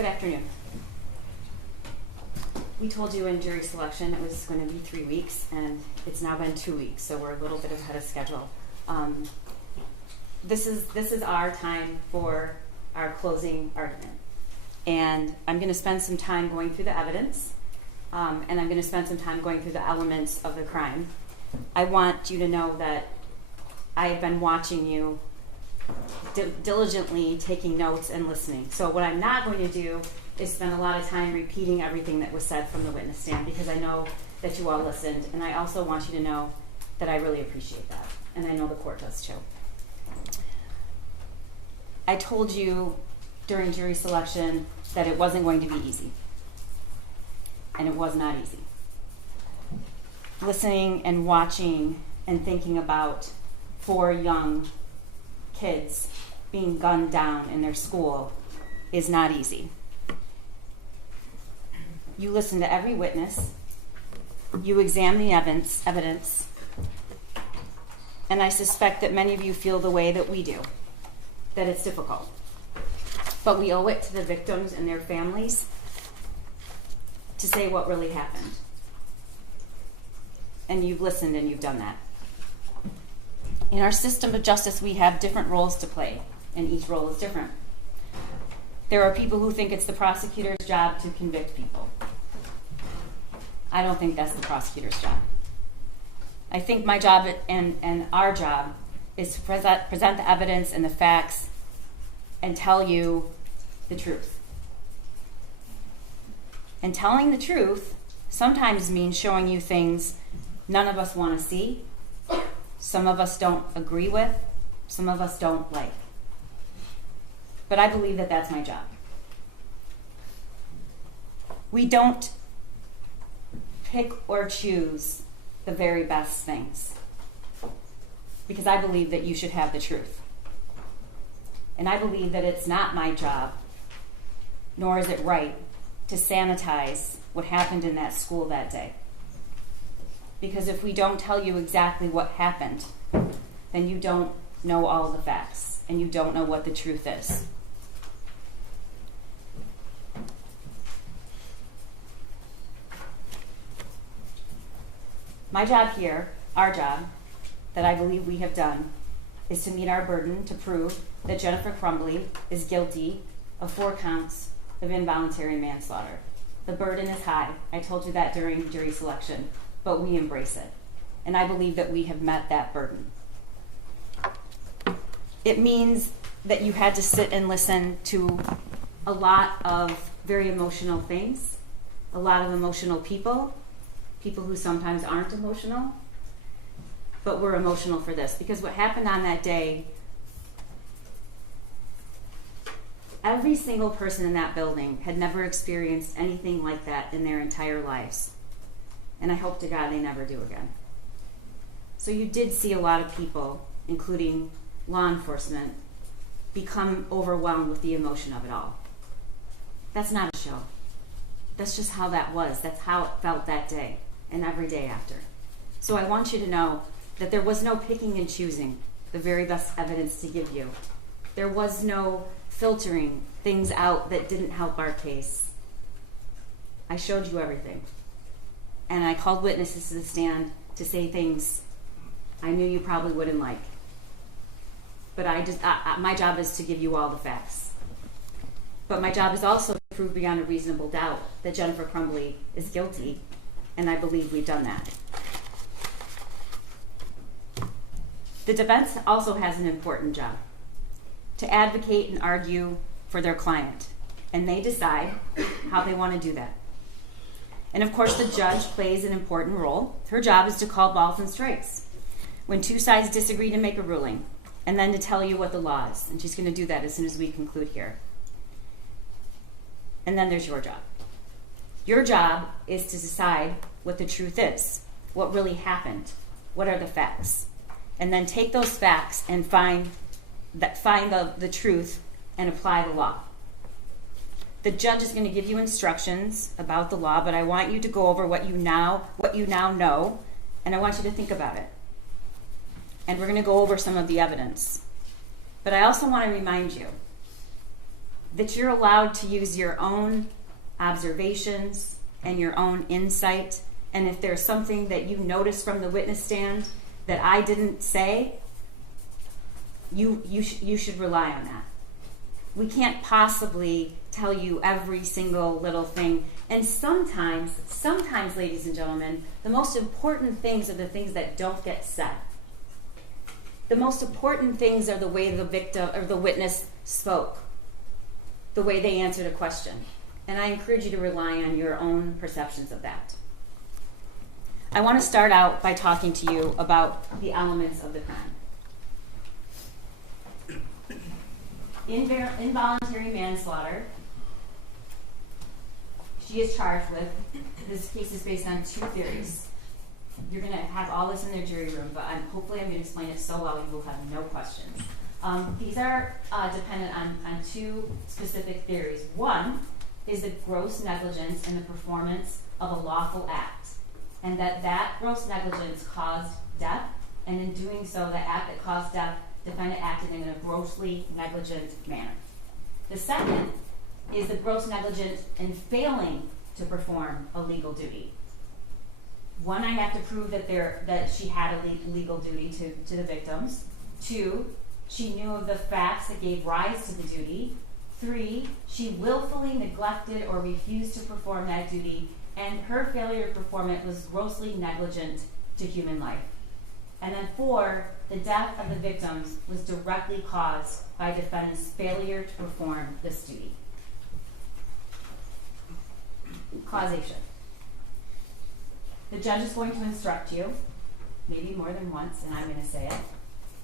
Good afternoon. We told you in jury selection it was going to be 3 weeks, and it's now been 2 weeks, so we're a little bit ahead of schedule. This is our time for our closing argument, and I'm going to spend some time going through the evidence, and I'm going to spend some time going through the elements of the crime. I want you to know that I have been watching you diligently, taking notes and listening. So what I'm not going to do is spend a lot of time repeating everything that was said from the witness stand, because I know that you all listened, and I also want you to know that I really appreciate that, and I know the court does too. I told you during jury selection that it wasn't going to be easy, and it was not easy. Listening and watching and thinking about 4 young kids being gunned down in their school is not easy. You listen to every witness, you examine the evidence, and I suspect that many of you feel the way that we do, that it's difficult. But we owe it to the victims and their families to say what really happened. And you've listened and you've done that. In our system of justice, we have different roles to play, and each role is different. There are people who think it's the prosecutor's job to convict people. I don't think that's the prosecutor's job. I think my job and our job is to present the evidence and the facts and tell you the truth. And telling the truth sometimes means showing you things none of us want to see, some of us don't agree with, some of us don't like. But I believe that that's my job. We don't pick or choose the very best things, because I believe that you should have the truth. And I believe that it's not my job, nor is it right, to sanitize what happened in that school that day. Because if we don't tell you exactly what happened, then you don't know all the facts, and you don't know what the truth is. My job here, our job, that I believe we have done, is to meet our burden to prove that Jennifer Crumbley is guilty of 4 counts of involuntary manslaughter. The burden is high. I told you that during jury selection, but we embrace it. And I believe that we have met that burden. It means that you had to sit and listen to a lot of very emotional things, a lot of emotional people who sometimes aren't emotional, but were emotional for this. Because what happened on that day, every single person in that building had never experienced anything like that in their entire lives. And I hope to God they never do again. So you did see a lot of people, including law enforcement, become overwhelmed with the emotion of it all. That's not a show. That's just how that was. That's how it felt that day and every day after. So I want you to know that there was no picking and choosing the very best evidence to give you. There was no filtering things out that didn't help our case. I showed you everything. And I called witnesses to the stand to say things I knew you probably wouldn't like. But my job is to give you all the facts. But my job is also to prove beyond a reasonable doubt that Jennifer Crumbley is guilty, and I believe we've done that. The defense also has an important job, to advocate and argue for their client, and they decide how they want to do that. And of course, the judge plays an important role. Her job is to call balls and strikes when 2 sides disagree to make a ruling, and then to tell you what the law is. And she's going to do that as soon as we conclude here. And then there's your job. Your job is to decide what the truth is, what really happened, what are the facts, and then take those facts and find the truth and apply the law. The judge is going to give you instructions about the law, but I want you to go over what you now know, and I want you to think about it. And we're going to go over some of the evidence. But I also want to remind you that you're allowed to use your own observations and your own insight. And if there's something that you notice from the witness stand that I didn't say, you should rely on that. We can't possibly tell you every single little thing. And sometimes, ladies and gentlemen, the most important things are the things that don't get said. The most important things are the way the victim or the witness spoke, the way they answered a question. And I encourage you to rely on your own perceptions of that. I want to start out by talking to you about the elements of the crime. Involuntary manslaughter, she is charged with. This case is based on two theories. You're going to have all this in their jury room, but hopefully I'm going to explain it so well you will have no questions. These are dependent on two specific theories. One is the gross negligence in the performance of a lawful act, and that gross negligence caused death, and in doing so, the act that caused death, defendant acted in a grossly negligent manner. The second is the gross negligence in failing to perform a legal duty. One, I have to prove that she had a legal duty to the victims. Two, she knew of the facts that gave rise to the duty. Three, she willfully neglected or refused to perform that duty, and her failure to perform it was grossly negligent to human life. And then four, the death of the victims was directly caused by defendant's failure to perform this duty. Causation. The judge is going to instruct you, maybe more than once, and I'm going to say it,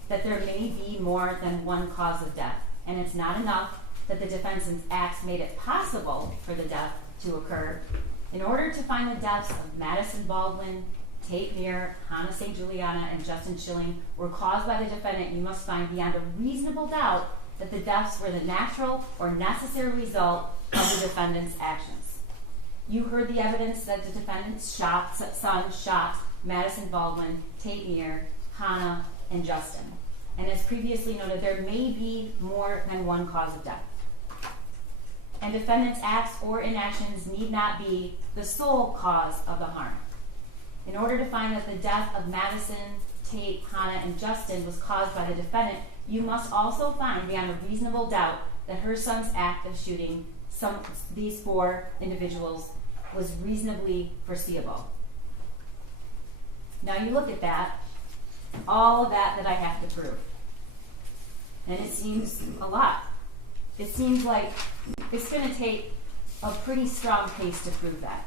that there may be more than one cause of death. And it's not enough that the defendant's acts made it possible for the death to occur. In order to find the deaths of Madison Baldwin, Tate Meir, Hannah St. Juliana, and Justin Schilling were caused by the defendant, you must find beyond a reasonable doubt that the deaths were the natural or necessary result of the defendant's actions. You heard the evidence that the defendant's son shot Madison Baldwin, Tate Meir, Hannah, and Justin. And as previously noted, there may be more than one cause of death. And defendant's acts or inactions need not be the sole cause of the harm. In order to find that the death of Madison, Tate, Hannah, and Justin was caused by the defendant, you must also find beyond a reasonable doubt that her son's act of shooting these four individuals was reasonably foreseeable. Now you look at that, all of that I have to prove. And it seems a lot. It seems like it's going to take a pretty strong case to prove that.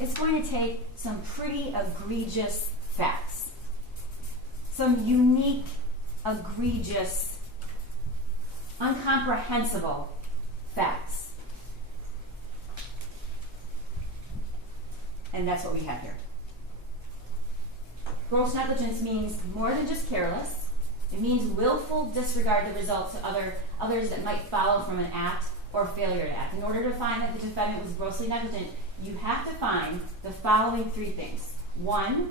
It's going to take some pretty egregious facts. Some unique, egregious, incomprehensible facts. And that's what we have here. Gross negligence means more than just careless. It means willful disregard the results to others that might follow from an act or failure to act. In order to find that the defendant was grossly negligent, you have to find the following three things. One,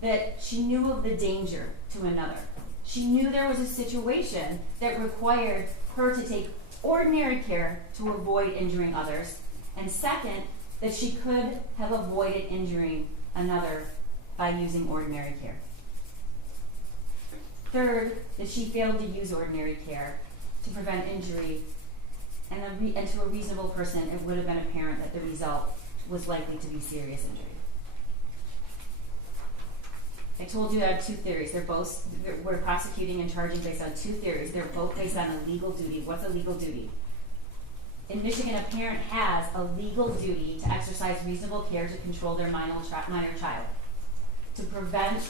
that she knew of the danger to another. She knew there was a situation that required her to take ordinary care to avoid injuring others. And second, that she could have avoided injuring another by using ordinary care. Third, that she failed to use ordinary care to prevent injury, and to a reasonable person, it would have been apparent that the result was likely to be serious injury. I told you I have two theories. We're prosecuting and charging based on two theories. They're both based on a legal duty. What's a legal duty? In Michigan, a parent has a legal duty to exercise reasonable care to control their minor child, to prevent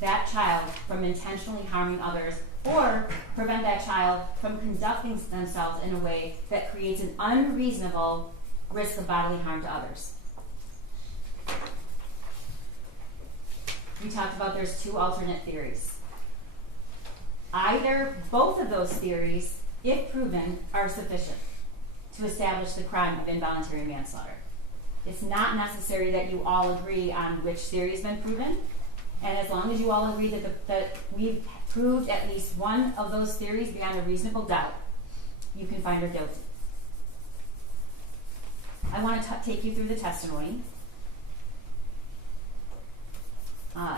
that child from intentionally harming others, or prevent that child from conducting themselves in a way that creates an unreasonable risk of bodily harm to others. We talked about there's two alternate theories. Both of those theories, if proven, are sufficient to establish the crime of involuntary manslaughter. It's not necessary that you all agree on which theory has been proven, and as long as you all agree that we've proved at least one of those theories beyond a reasonable doubt, you can find her guilty. I want to take you through the testimony. I'm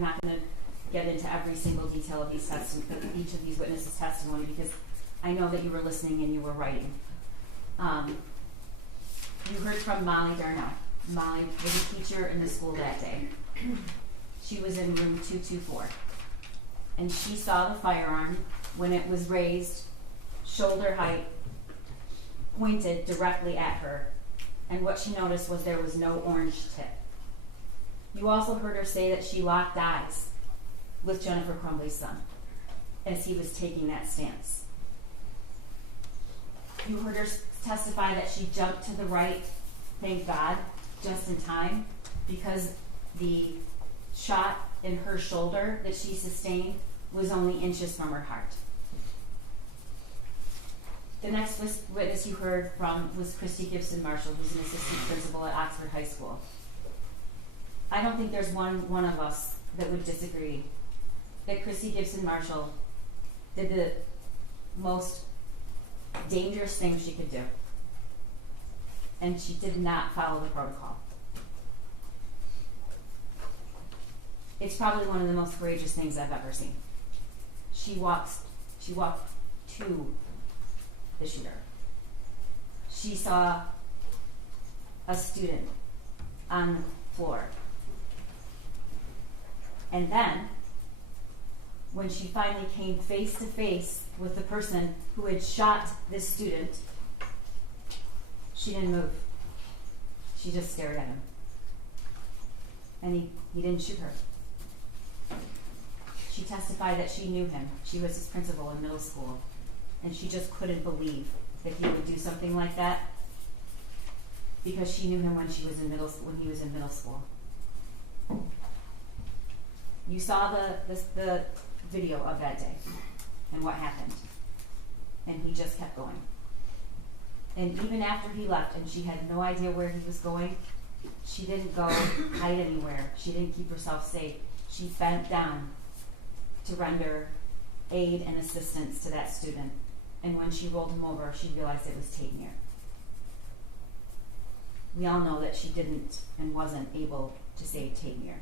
not going to get into every single detail of each of these witnesses' testimony because I know that you were listening and you were writing. You heard from Molly Darnell. Molly was a teacher in the school that day. She was in room 224. And she saw the firearm when it was raised, shoulder height, pointed directly at her. And what she noticed was there was no orange tip. You also heard her say that she locked eyes with Jennifer Crumbley's son as he was taking that stance. You heard her testify that she jumped to the right, thank God, just in time, because the shot in her shoulder that she sustained was only inches from her heart. The next witness you heard from was Christy Gibson Marshall, who's an assistant principal at Oxford High School. I don't think there's one of us that would disagree that Christy Gibson Marshall did the most dangerous thing she could do. And she did not follow the protocol. It's probably one of the most courageous things I've ever seen. She walked to the shooter. She saw a student on the floor. And then, when she finally came face to face with the person who had shot this student, she didn't move. She just stared at him. And he didn't shoot her. She testified that she knew him. She was his principal in middle school. And she just couldn't believe that he would do something like that because she knew him when he was in middle school. You saw the video of that day and what happened. And he just kept going. And even after he left and she had no idea where he was going, she didn't go hide anywhere. She didn't keep herself safe. She bent down to render aid and assistance to that student. And when she rolled him over, she realized it was Tamir. We all know that she didn't and wasn't able to save Tamir.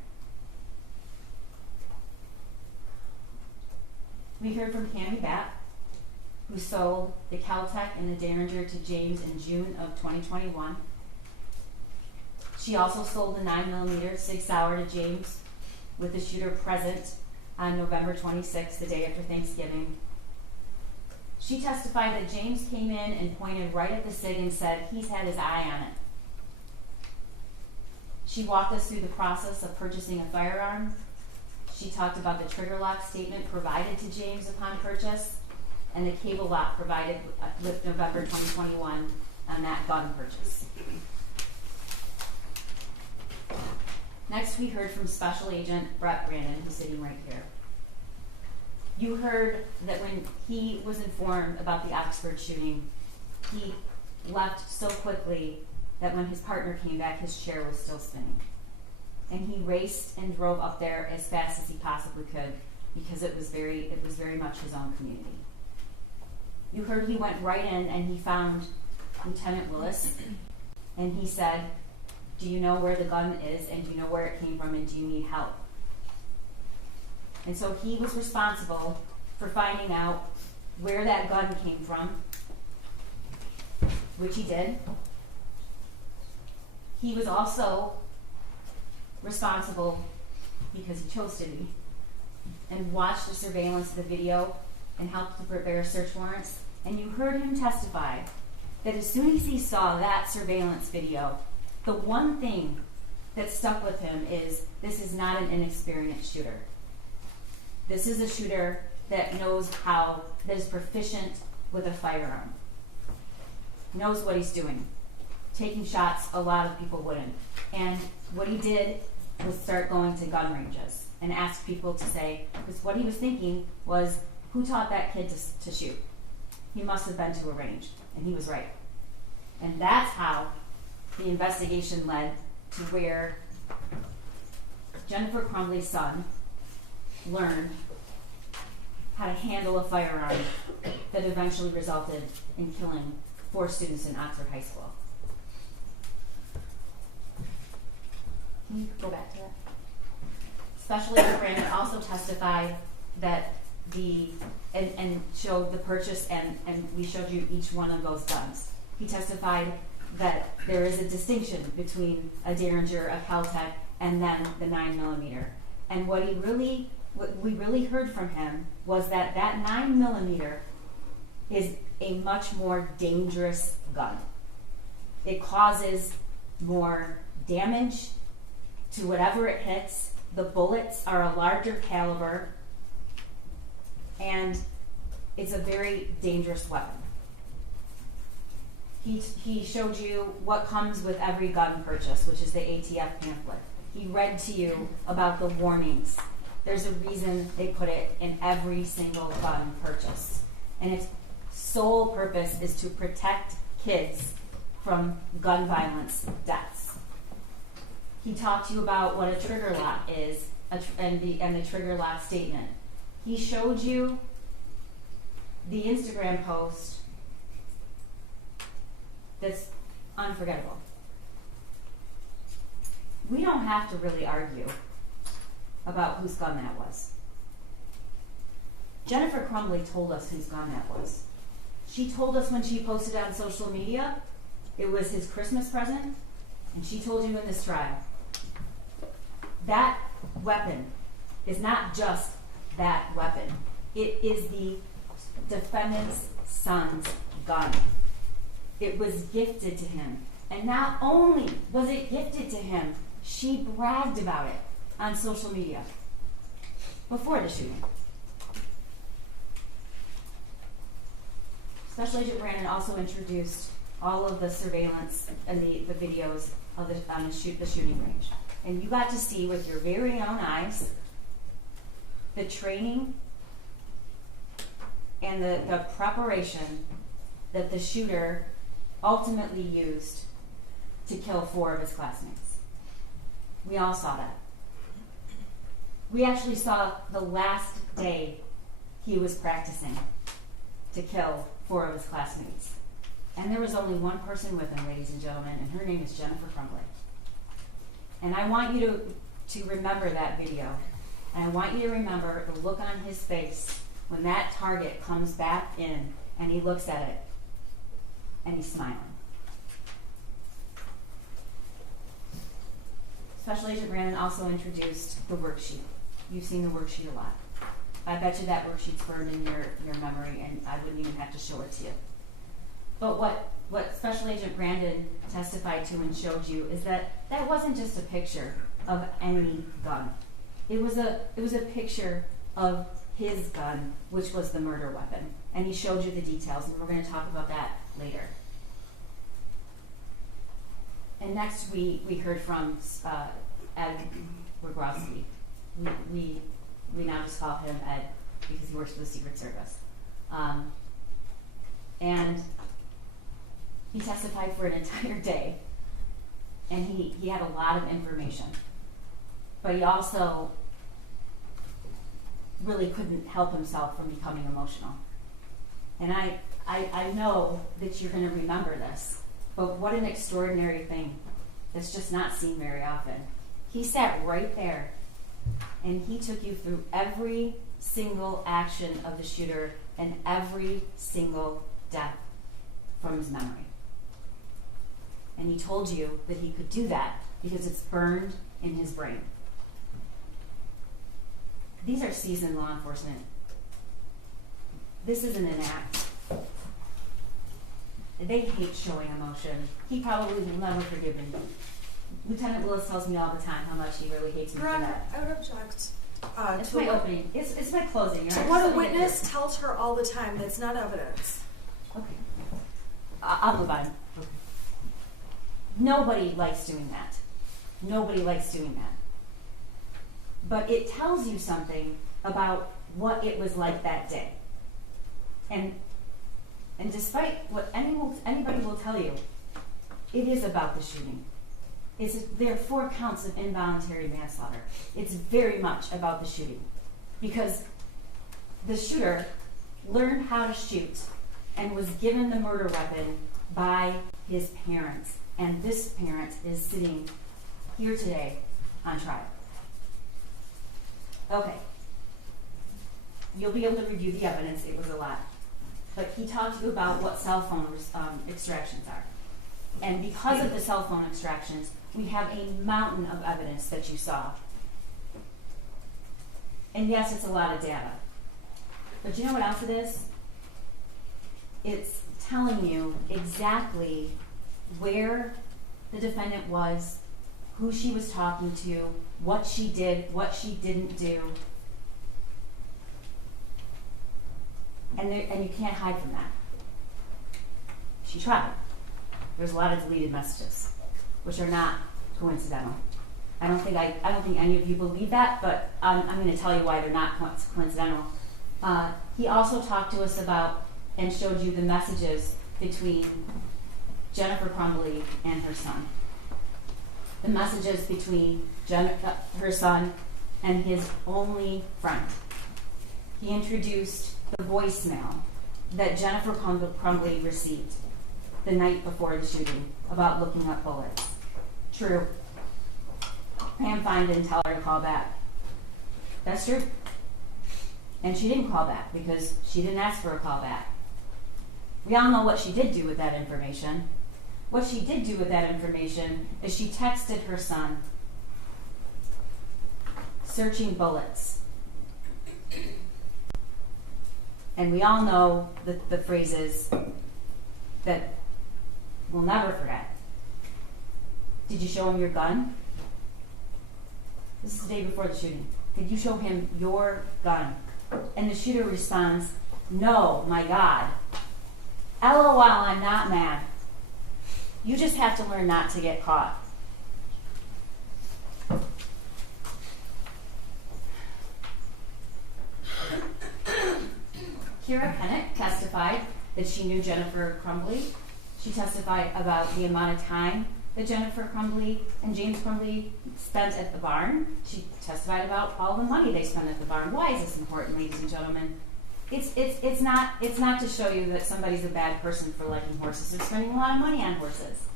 We heard from Cammie Batt, who sold the Caltech and the Derringer to James in June of 2021. She also sold the 9mm 6 Hour to James with the shooter present on November 26th, the day after Thanksgiving. She testified that James came in and pointed right at the SIG and said he's had his eye on it. She walked us through the process of purchasing a firearm. She talked about the trigger lock statement provided to James upon purchase and the cable lock provided with November 2021 on that gun purchase. Next, we heard from Special Agent Brett Brandon, who's sitting right here. You heard that when he was informed about the Oxford shooting, he left so quickly that when his partner came back, his chair was still spinning. And he raced and drove up there as fast as he possibly could because it was very much his own community. You heard he went right in and he found Lieutenant Willis, and he said, "Do you know where the gun is, and do you know where it came from, and do you need help?" And so he was responsible for finding out where that gun came from, which he did. He was also responsible, because he chose to be, and watched the surveillance of the video and helped to prepare search warrants. And you heard him testify that as soon as he saw that surveillance video, the one thing that stuck with him is this is not an inexperienced shooter. This is a shooter that that is proficient with a firearm, knows what he's doing. Taking shots, a lot of people wouldn't. And what he did was start going to gun ranges and ask people to say, because what he was thinking was, who taught that kid to shoot? He must have been to a range, and he was right. And that's how the investigation led to where Jennifer Crumbley's son learned how to handle a firearm that eventually resulted in killing 4 students in Oxford High School. Can you go back to that? Special Agent Brandon also testified that and showed the purchase, and we showed you each one of those guns. He testified that there is a distinction between a Derringer, a Kel-Tec, and then the 9mm. And what we really heard from him was that 9mm is a much more dangerous gun. It causes more damage to whatever it hits. The bullets are a larger caliber, and it's a very dangerous weapon. He showed you what comes with every gun purchase, which is the ATF pamphlet. He read to you about the warnings. There's a reason they put it in every single gun purchase. And its sole purpose is to protect kids from gun violence deaths. He talked to you about what a trigger lock is and the trigger lock statement. He showed you the Instagram post that's unforgettable. We don't have to really argue about whose gun that was. Jennifer Crumbley told us whose gun that was. She told us when she posted on social media it was his Christmas present, and she told you in this trial. That weapon is not just that weapon. It is the defendant's son's gun. It was gifted to him. And not only was it gifted to him, she bragged about it on social media before the shooting. Special Agent Brandon also introduced all of the surveillance and the videos of the shooting range. And you got to see with your very own eyes the training and the preparation that the shooter ultimately used to kill 4 of his classmates. We all saw that. We actually saw the last day he was practicing to kill 4 of his classmates. And there was only one person with him, ladies and gentlemen, and her name is Jennifer Crumbley. And I want you to remember that video. And I want you to remember the look on his face when that target comes back in and he looks at it and he's smiling. Special Agent Brandon also introduced the worksheet. You've seen the worksheet a lot. I bet you that worksheet's burned in your memory, and I wouldn't even have to show it to you. But what Special Agent Brandon testified to and showed you is that wasn't just a picture of any gun. It was a picture of his gun, which was the murder weapon. And he showed you the details, and we're going to talk about that later. And next we heard from Ed Rogrowski. We now just call him Ed because he works for the Secret Service. And he testified for an entire day, and he had a lot of information. But he also really couldn't help himself from becoming emotional. And I know that you're going to remember this, but what an extraordinary thing that's just not seen very often. He sat right there, and he took you through every single action of the shooter and every single death from his memory. And he told you that he could do that because it's burned in his brain. These are seasoned law enforcement. This isn't an act. They hate showing emotion. He probably will never forgive me. Lieutenant Willis tells me all the time how much he really hates me for that. I would object. It's my opening. It's my closing. To what a witness tells her all the time. That's not evidence. Okay. I'll move on. Okay. Nobody likes doing that. Nobody likes doing that. But it tells you something about what it was like that day. And despite what anybody will tell you, it is about the shooting. There are 4 counts of involuntary manslaughter. It's very much about the shooting. Because the shooter learned how to shoot and was given the murder weapon by his parents. And this parent is sitting here today on trial. Okay. You'll be able to review the evidence. It was a lot. But he talked to you about what cell phone extractions are. And because of the cell phone extractions, we have a mountain of evidence that you saw. And yes, it's a lot of data. But you know what else it is? It's telling you exactly where the defendant was, who she was talking to, what she did, what she didn't do. And you can't hide from that. She tried. There's a lot of deleted messages, which are not coincidental. I don't think any of you believe that, but I'm going to tell you why they're not coincidental. He also talked to us about and showed you the messages between Jennifer Crumbley and her son. The messages between her son and his only friend. He introduced the voicemail that Jennifer Crumbley received the night before the shooting about looking up bullets. True. Pam Fine didn't tell her to call back. That's true. And she didn't call back because she didn't ask for a call back. We all know what she did do with that information. What she did do with that information is she texted her son, searching bullets. And we all know the phrases that we'll never forget. Did you show him your gun? This is the day before the shooting. Did you show him your gun? And the shooter responds, no, my God. LOL, I'm not mad. You just have to learn not to get caught. Kira Penick testified that she knew Jennifer Crumbley. She testified about the amount of time that Jennifer Crumbley and James Crumbley spent at the barn. She testified about all the money they spent at the barn. Why is this important, ladies and gentlemen? It's not to show you that somebody's a bad person for liking horses or spending a lot of money on horses.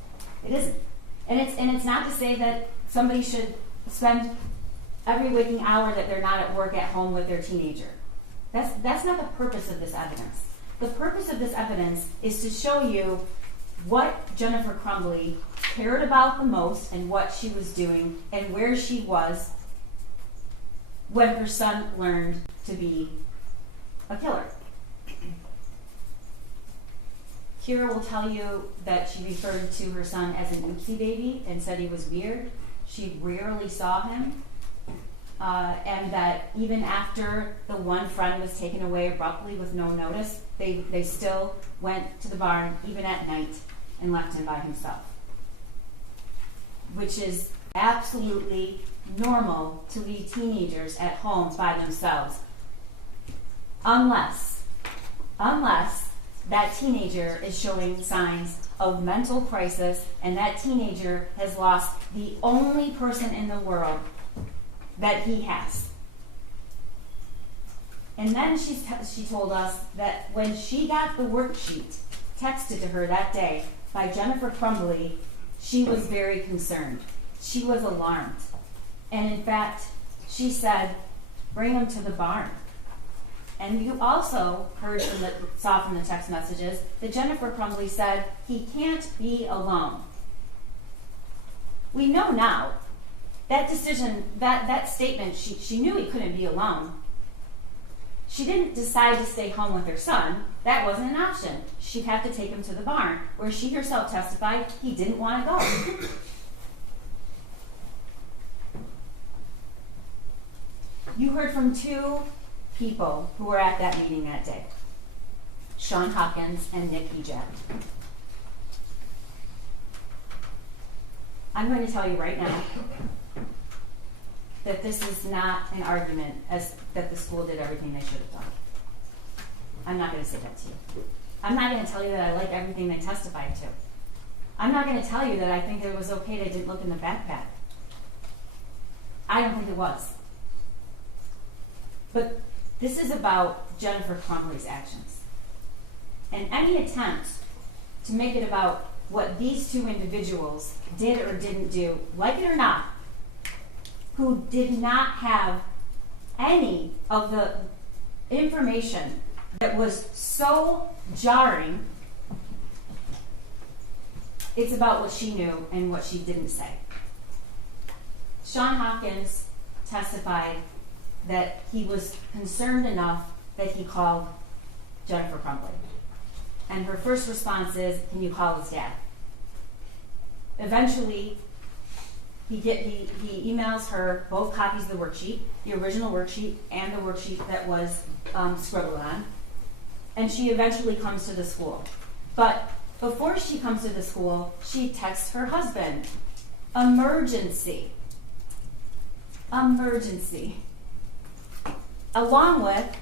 It isn't. And it's not to say that somebody should spend every waking hour that they're not at work at home with their teenager. That's not the purpose of this evidence. The purpose of this evidence is to show you what Jennifer Crumbley cared about the most and what she was doing and where she was when her son learned to be a killer. Kira will tell you that she referred to her son as an oopsie baby and said he was weird. She rarely saw him. And that even after the one friend was taken away abruptly with no notice, they still went to the barn, even at night, and left him by himself. Which is absolutely normal to leave teenagers at home by themselves. Unless that teenager is showing signs of mental crisis and that teenager has lost the only person in the world that he has. And then she told us that when she got the worksheet texted to her that day by Jennifer Crumbley, she was very concerned. She was alarmed. And in fact, she said, bring him to the barn. And you also saw from the text messages that Jennifer Crumbley said, he can't be alone. We know now that decision, that statement, she knew he couldn't be alone. She didn't decide to stay home with her son. That wasn't an option. She'd have to take him to the barn, where she herself testified he didn't want to go. You heard from two people who were at that meeting that day, Sean Hopkins and Nick Ejab. I'm going to tell you right now that this is not an argument that the school did everything they should have done. I'm not going to say that to you. I'm not going to tell you that I like everything they testified to. I'm not going to tell you that I think it was okay they didn't look in the backpack. I don't think it was. But this is about Jennifer Crumbley's actions. And any attempt to make it about what these two individuals did or didn't do, like it or not, who did not have any of the information that was so jarring. It's about what she knew and what she didn't say. Sean Hopkins testified that he was concerned enough that he called Jennifer Crumbley. And her first response is, can you call his dad? Eventually, he emails her both copies of the worksheet, the original worksheet and the worksheet that was scribbled on. And she eventually comes to the school. But before she comes to the school, she texts her husband, emergency. Emergency. Along with,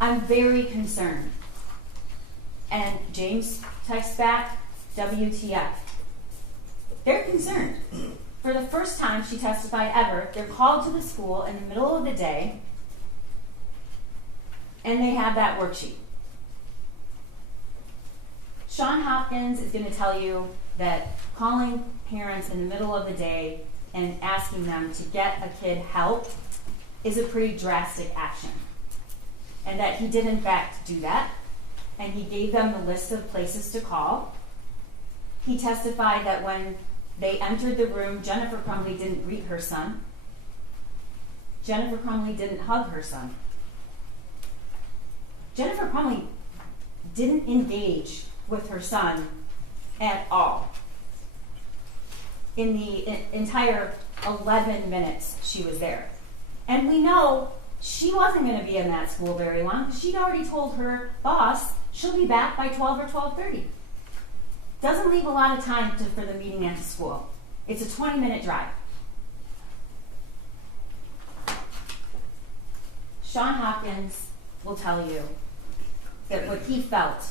I'm very concerned. And James texts back, WTF. They're concerned. For the first time she testified ever, they're called to the school in the middle of the day, and they have that worksheet. Sean Hopkins is going to tell you that calling parents in the middle of the day and asking them to get a kid help is a pretty drastic action. And that he did in fact do that, and he gave them the list of places to call. He testified that when they entered the room, Jennifer Crumbley didn't greet her son. Jennifer Crumbley didn't hug her son. Jennifer Crumbley didn't engage with her son at all in the entire 11 minutes she was there. And we know she wasn't going to be in that school very long because she'd already told her boss she'll be back by 12 or 12:30. Doesn't leave a lot of time for the meeting at the school. It's a 20-minute drive. Sean Hopkins will tell you that what he felt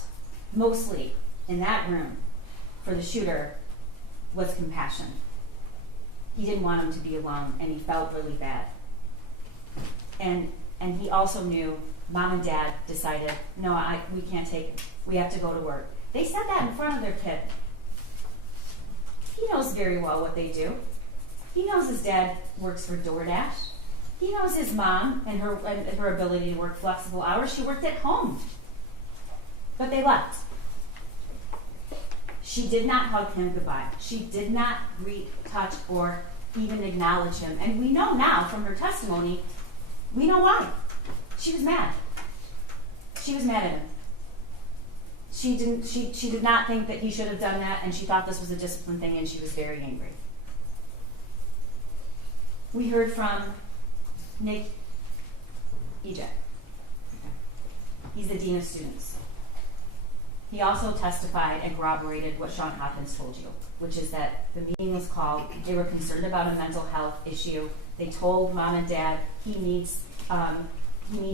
mostly in that room for the shooter was compassion. He didn't want him to be alone, and he felt really bad. And he also knew Mom and Dad decided, no, we can't take it. We have to go to work. They said that in front of their kid. He knows very well what they do. He knows his dad works for DoorDash. He knows his mom and her ability to work flexible hours. She worked at home. But they left. She did not hug him goodbye. She did not greet, touch, or even acknowledge him. And we know now from her testimony, we know why. She was mad. She was mad at him. She did not think that he should have done that, and she thought this was a discipline thing, and she was very angry. We heard from Nick Ejek. He's the Dean of Students. He also testified and corroborated what Sean Hopkins told you, which is that the meeting was called, they were concerned about a mental health issue. They told Mom and Dad he needs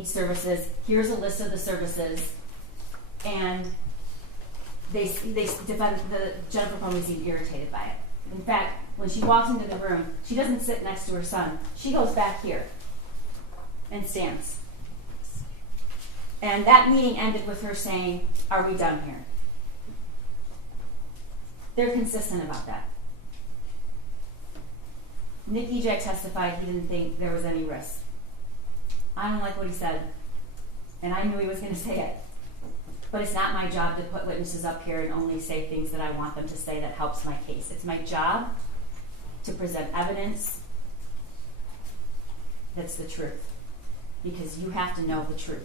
services. Here's a list of the services. And Jennifer Crumbley seemed irritated by it. In fact, when she walks into the room, she doesn't sit next to her son. She goes back here and stands. And that meeting ended with her saying, are we done here? They're consistent about that. Nick Ejek testified he didn't think there was any risk. I don't like what he said, and I knew he was going to say it. But it's not my job to put witnesses up here and only say things that I want them to say that helps my case. It's my job to present evidence that's the truth, because you have to know the truth.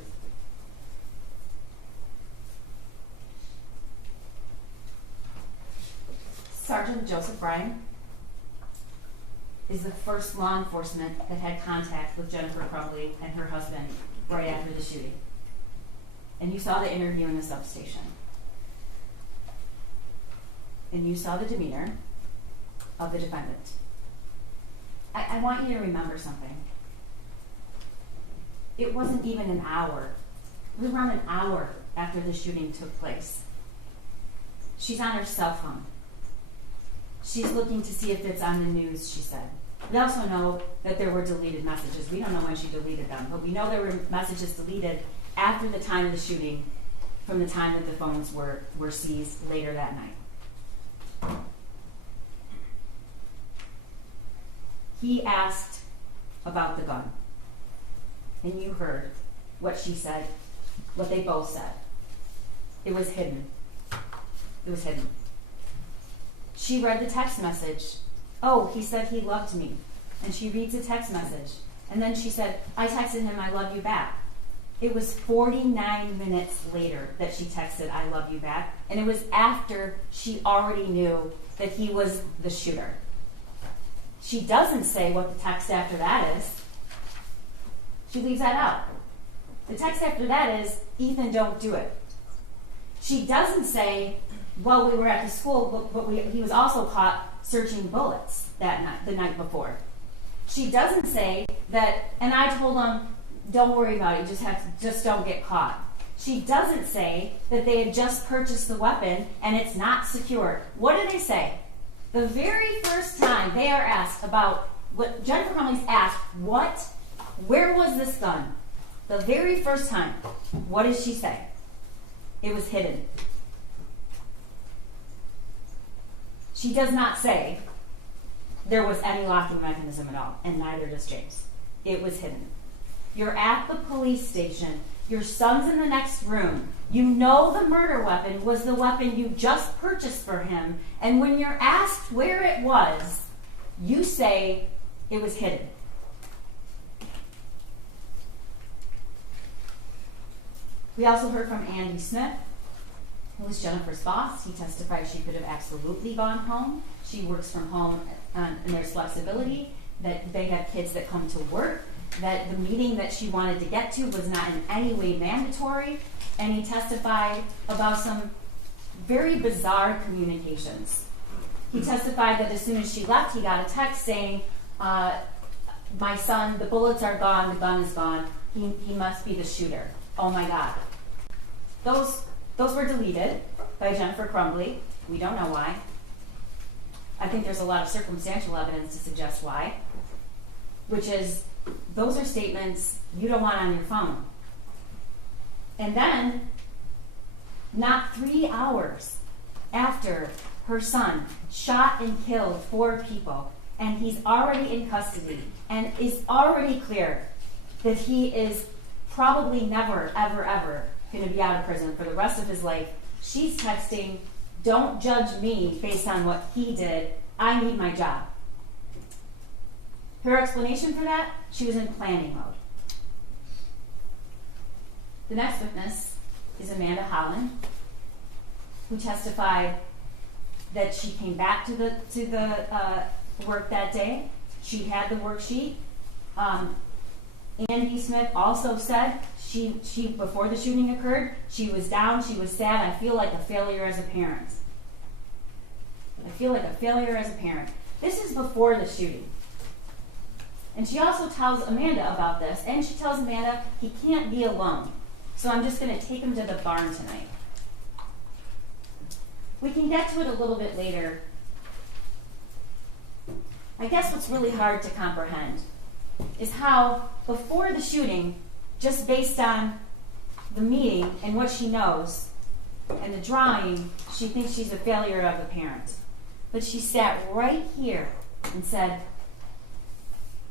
Sergeant Joseph Bryan is the first law enforcement that had contact with Jennifer Crumbley and her husband right after the shooting. And you saw the interview in the substation. And you saw the demeanor of the defendant. I want you to remember something. It wasn't even an hour. It was around an hour after the shooting took place. She's on her cell phone. She's looking to see if it's on the news, she said. We also know that there were deleted messages. We don't know when she deleted them, but we know there were messages deleted after the time of the shooting from the time that the phones were seized later that night. He asked about the gun. And you heard what she said, what they both said. It was hidden. It was hidden. She read the text message. Oh, he said he loved me. And she reads the text message. And then she said, I texted him, I love you back. It was 49 minutes later that she texted, I love you back. And it was after she already knew that he was the shooter. She doesn't say what the text after that is. She leaves that out. The text after that is, Ethan, don't do it. She doesn't say, well, we were at the school, but he was also caught searching bullets that night, the night before. She doesn't say that, and I told him, don't worry about it, just don't get caught. She doesn't say that they had just purchased the weapon and it's not secured. What do they say? The very first time they are asked about what Jennifer Crumbley's asked, where was this gun? The very first time, what does she say? It was hidden. She does not say there was any locking mechanism at all, and neither does James. It was hidden. You're at the police station. Your son's in the next room. You know the murder weapon was the weapon you just purchased for him, and when you're asked where it was, you say it was hidden. We also heard from Andy Smith, who was Jennifer's boss. He testified she could have absolutely gone home. She works from home, and there's flexibility, that they have kids that come to work, that the meeting that she wanted to get to was not in any way mandatory, and he testified about some very bizarre communications. He testified that as soon as she left, he got a text saying, my son, the bullets are gone, the gun is gone, he must be the shooter. Oh my God. Those were deleted by Jennifer Crumbley. We don't know why. I think there's a lot of circumstantial evidence to suggest why, which is those are statements you don't want on your phone. And then, not 3 hours after her son shot and killed 4 people, and he's already in custody, and it's already clear that he is probably never, ever, ever going to be out of prison for the rest of his life, she's texting, don't judge me based on what he did. I need my job. Her explanation for that, she was in planning mode. The next witness is Amanda Holland, who testified that she came back to the work that day. She had the worksheet. Andy Smith also said she before the shooting occurred, she was down, she was sad. I feel like a failure as a parent. This is before the shooting. And she also tells Amanda about this, and she tells Amanda he can't be alone. So I'm just going to take him to the barn tonight. We can get to it a little bit later. I guess what's really hard to comprehend is how before the shooting, just based on the meeting and what she knows and the drawing, she thinks she's a failure of a parent. But she sat right here and said,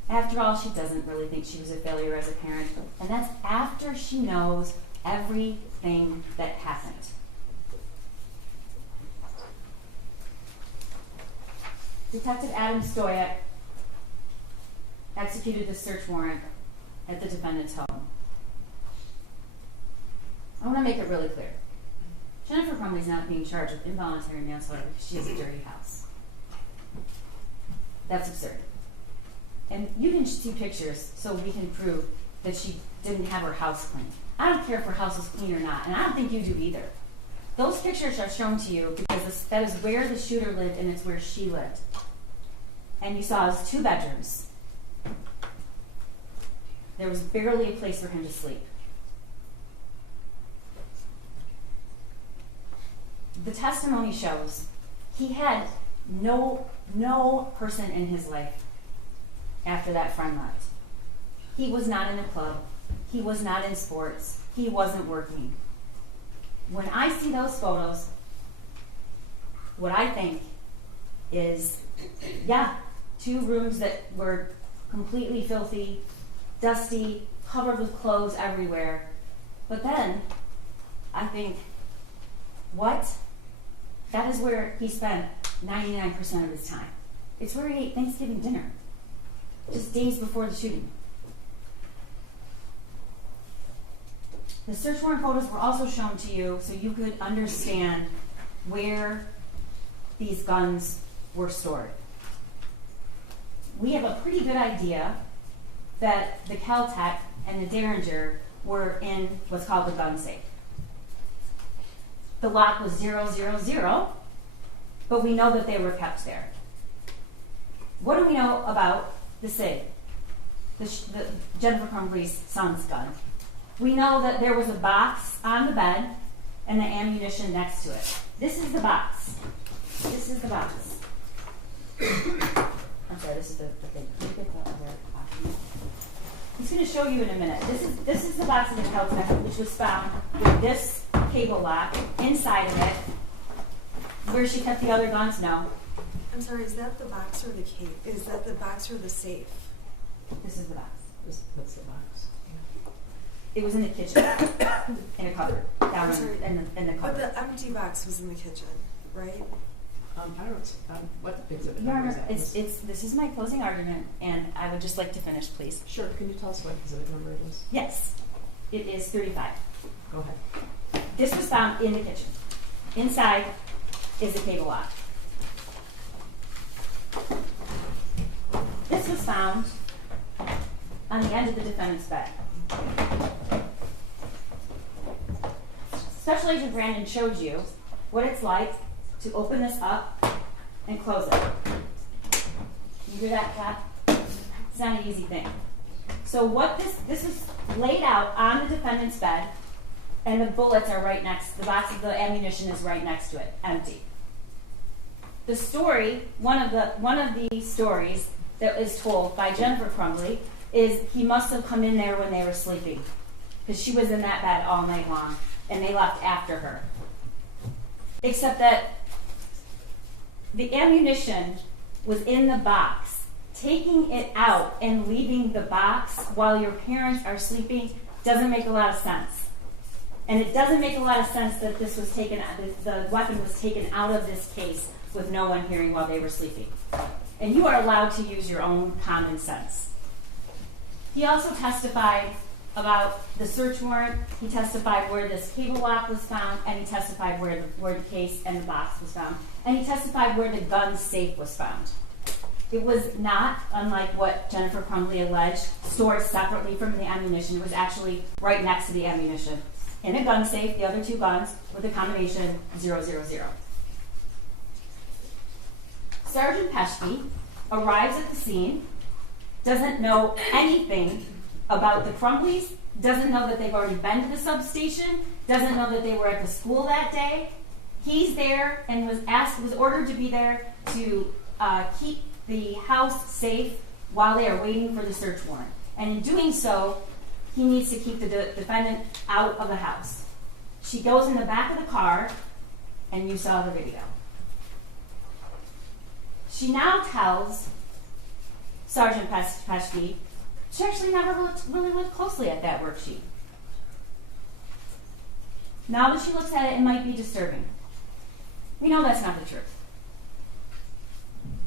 after all, she doesn't really think she was a failure as a parent. And that's after she knows everything that happened. Detective Adam Stoyak executed the search warrant at the defendant's home. I want to make it really clear. Jennifer Crumbley's not being charged with involuntary manslaughter because she has a dirty house. That's absurd. And you can see pictures so we can prove that she didn't have her house clean. I don't care if her house is clean or not, and I don't think you do either. Those pictures are shown to you because that is where the shooter lived and it's where she lived. And you saw his 2 bedrooms. There was barely a place for him to sleep. The testimony shows he had no person in his life after that friend left. He was not in a club. He was not in sports. He wasn't working. when I see those photos, what I think is, yeah, 2 rooms that were completely filthy, dusty, covered with clothes everywhere. But then I think, what? That is where he spent 99% of his time. It's where he ate Thanksgiving dinner, just days before the shooting. The search warrant photos were also shown to you so you could understand where these guns were stored. We have a pretty good idea that the Kel-Tec and the Derringer were in what's called the gun safe. The lock was 000, but we know that they were kept there. What do we know about the SIG, the Jennifer Crumbley's son's gun? We know that there was a box on the bed and the ammunition next to it. This is the box. This is the box. I'm sorry, this is the thing. Look at the other box. He's going to show you in a minute. This is the box of the Kel-Tec, which was found with this cable lock inside of it. Where she kept the other guns? No. I'm sorry, is that the box or the case? Is that the box or the safe? This is the box. What's the box? It was in the kitchen, in a cupboard, down in the But cupboard. the empty box was in the kitchen, right? I don't. What exhibit Your number Honor, is that? this is my closing argument, and I would just like to finish, please. Sure. Can you tell us what exhibit number it is? Yes, it is 35. Go ahead. This was found in the kitchen. Inside is the cable lock. This was found on the end of the defendant's bed. Special Agent Brandon showed you what it's like to open this up and close it. You hear that clap? It's not an easy thing. So what this is laid out on the defendant's bed, and the bullets are right next, the box of the ammunition is right next to it, empty. The story, one of the stories that is told by Jennifer Crumbley is he must have come in there when they were sleeping, because she was in that bed all night long, and they left after her. Except that the ammunition was in the box. Taking it out and leaving the box while your parents are sleeping doesn't make a lot of sense. And it doesn't make a lot of sense that this was taken, the weapon was taken out of this case with no one hearing while they were sleeping. And you are allowed to use your own common sense. He also testified about the search warrant. He testified where this cable lock was found, and he testified where the case and the box was found. And he testified where the gun safe was found. It was not, unlike what Jennifer Crumbley alleged, stored separately from the ammunition. It was actually right next to the ammunition. In a gun safe, the other 2 guns with a combination 000. Sergeant Peschke arrives at the scene, doesn't know anything about the Crumbleys, doesn't know that they've already been to the substation, doesn't know that they were at the school that day. He's there and was ordered to be there to keep the house safe while they are waiting for the search warrant. And in doing so, he needs to keep the defendant out of the house. She goes in the back of the car, and you saw the video. She now tells Sergeant Peschke she actually never really looked closely at that worksheet. Now that she looks at it, it might be disturbing. We know that's not the truth.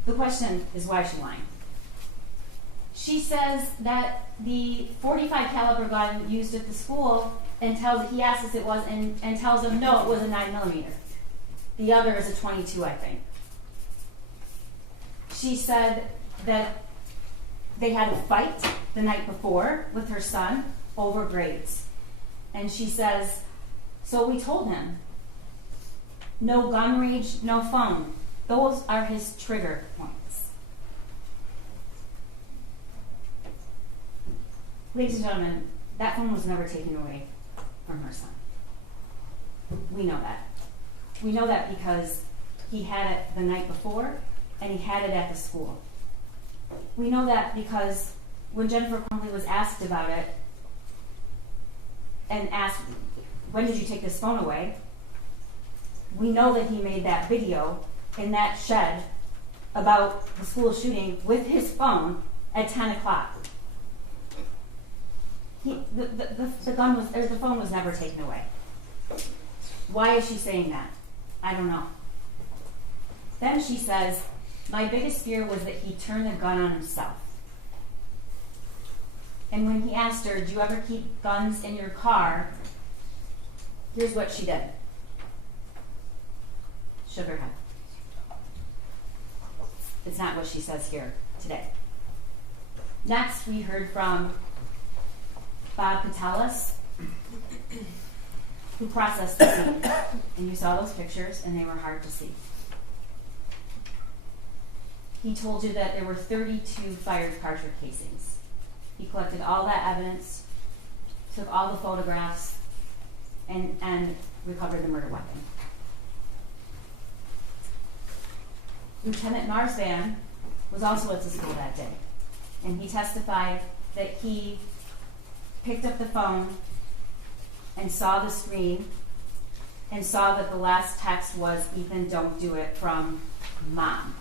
The question is, why is she lying? She says that the .45 caliber gun used at the school, and he asks if it was, and tells him no, it was a 9mm. The other is a .22, I think. She said that they had a fight the night before with her son over grades. And she says, so we told him, no gun range, no phone. Those are his trigger points. Ladies and gentlemen, that phone was never taken away from her son. We know that. We know that because he had it the night before, and he had it at the school. We know that because when Jennifer Crumbley was asked about it, and asked, when did you take this phone away? we know that he made that video in that shed about the school shooting with his phone at 10 o'clock. The gun was, or the phone was never taken away. Why is she saying that? I don't know. Then she says, my biggest fear was that he turned the gun on himself. And when he asked her, do you ever keep guns in your car? Here's what she did. Shook her head. It's not what she says here today. Next, we heard from Bob Patelis, who processed the scene. And you saw those pictures, and they were hard to see. He told you that there were 32 fired cartridge casings. He collected all that evidence, took all the photographs, and recovered the murder weapon. Lieutenant Marsvan was also at the school that day, and he testified that he picked up the phone and saw the screen and saw that the last text was, Ethan, don't do it, from Mom.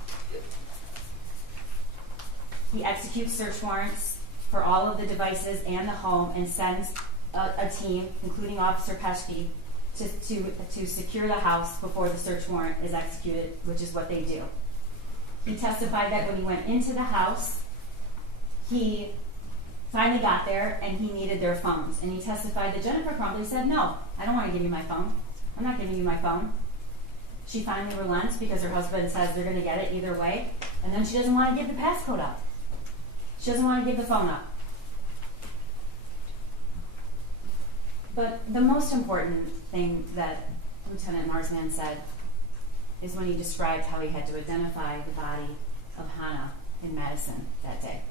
He executes search warrants for all of the devices and the home and sends a team, including Officer Peschke, to secure the house before the search warrant is executed, which is what they do. He testified that when he went into the house, he finally got there and he needed their phones. And he testified that Jennifer Crumbley said, no, I don't want to give you my phone. I'm not giving you my phone. She finally relents because her husband says they're going to get it either way. And then she doesn't want to give the passcode up. She doesn't want to give the phone up. But the most important thing that Lieutenant Marsman said is when he described how he had to identify the body of Hannah in Madison that day.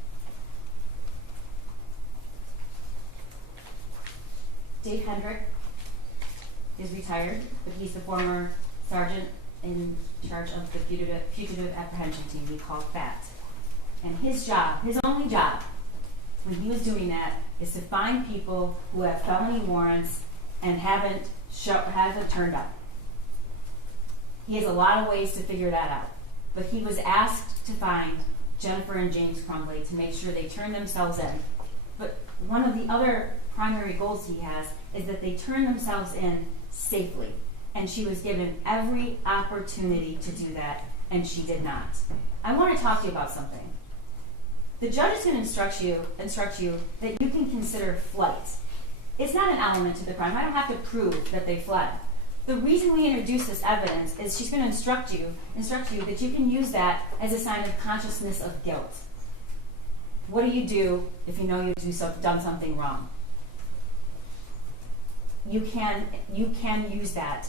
Dave Hendrick is retired, but he's the former sergeant in charge of the fugitive apprehension team we call FAT. And his job, his only job, when he was doing that, is to find people who have felony warrants and haven't turned up. He has a lot of ways to figure that out. But he was asked to find Jennifer and James Crumbley to make sure they turn themselves in. But one of the other primary goals he has is that they turn themselves in safely. And she was given every opportunity to do that, and she did not. I want to talk to you about something. The judge is going to instruct you that you can consider flight. It's not an element to the crime. I don't have to prove that they fled. The reason we introduce this evidence is she's going to instruct you that you can use that as a sign of consciousness of guilt. What do you do if you know you've done something wrong? You can use that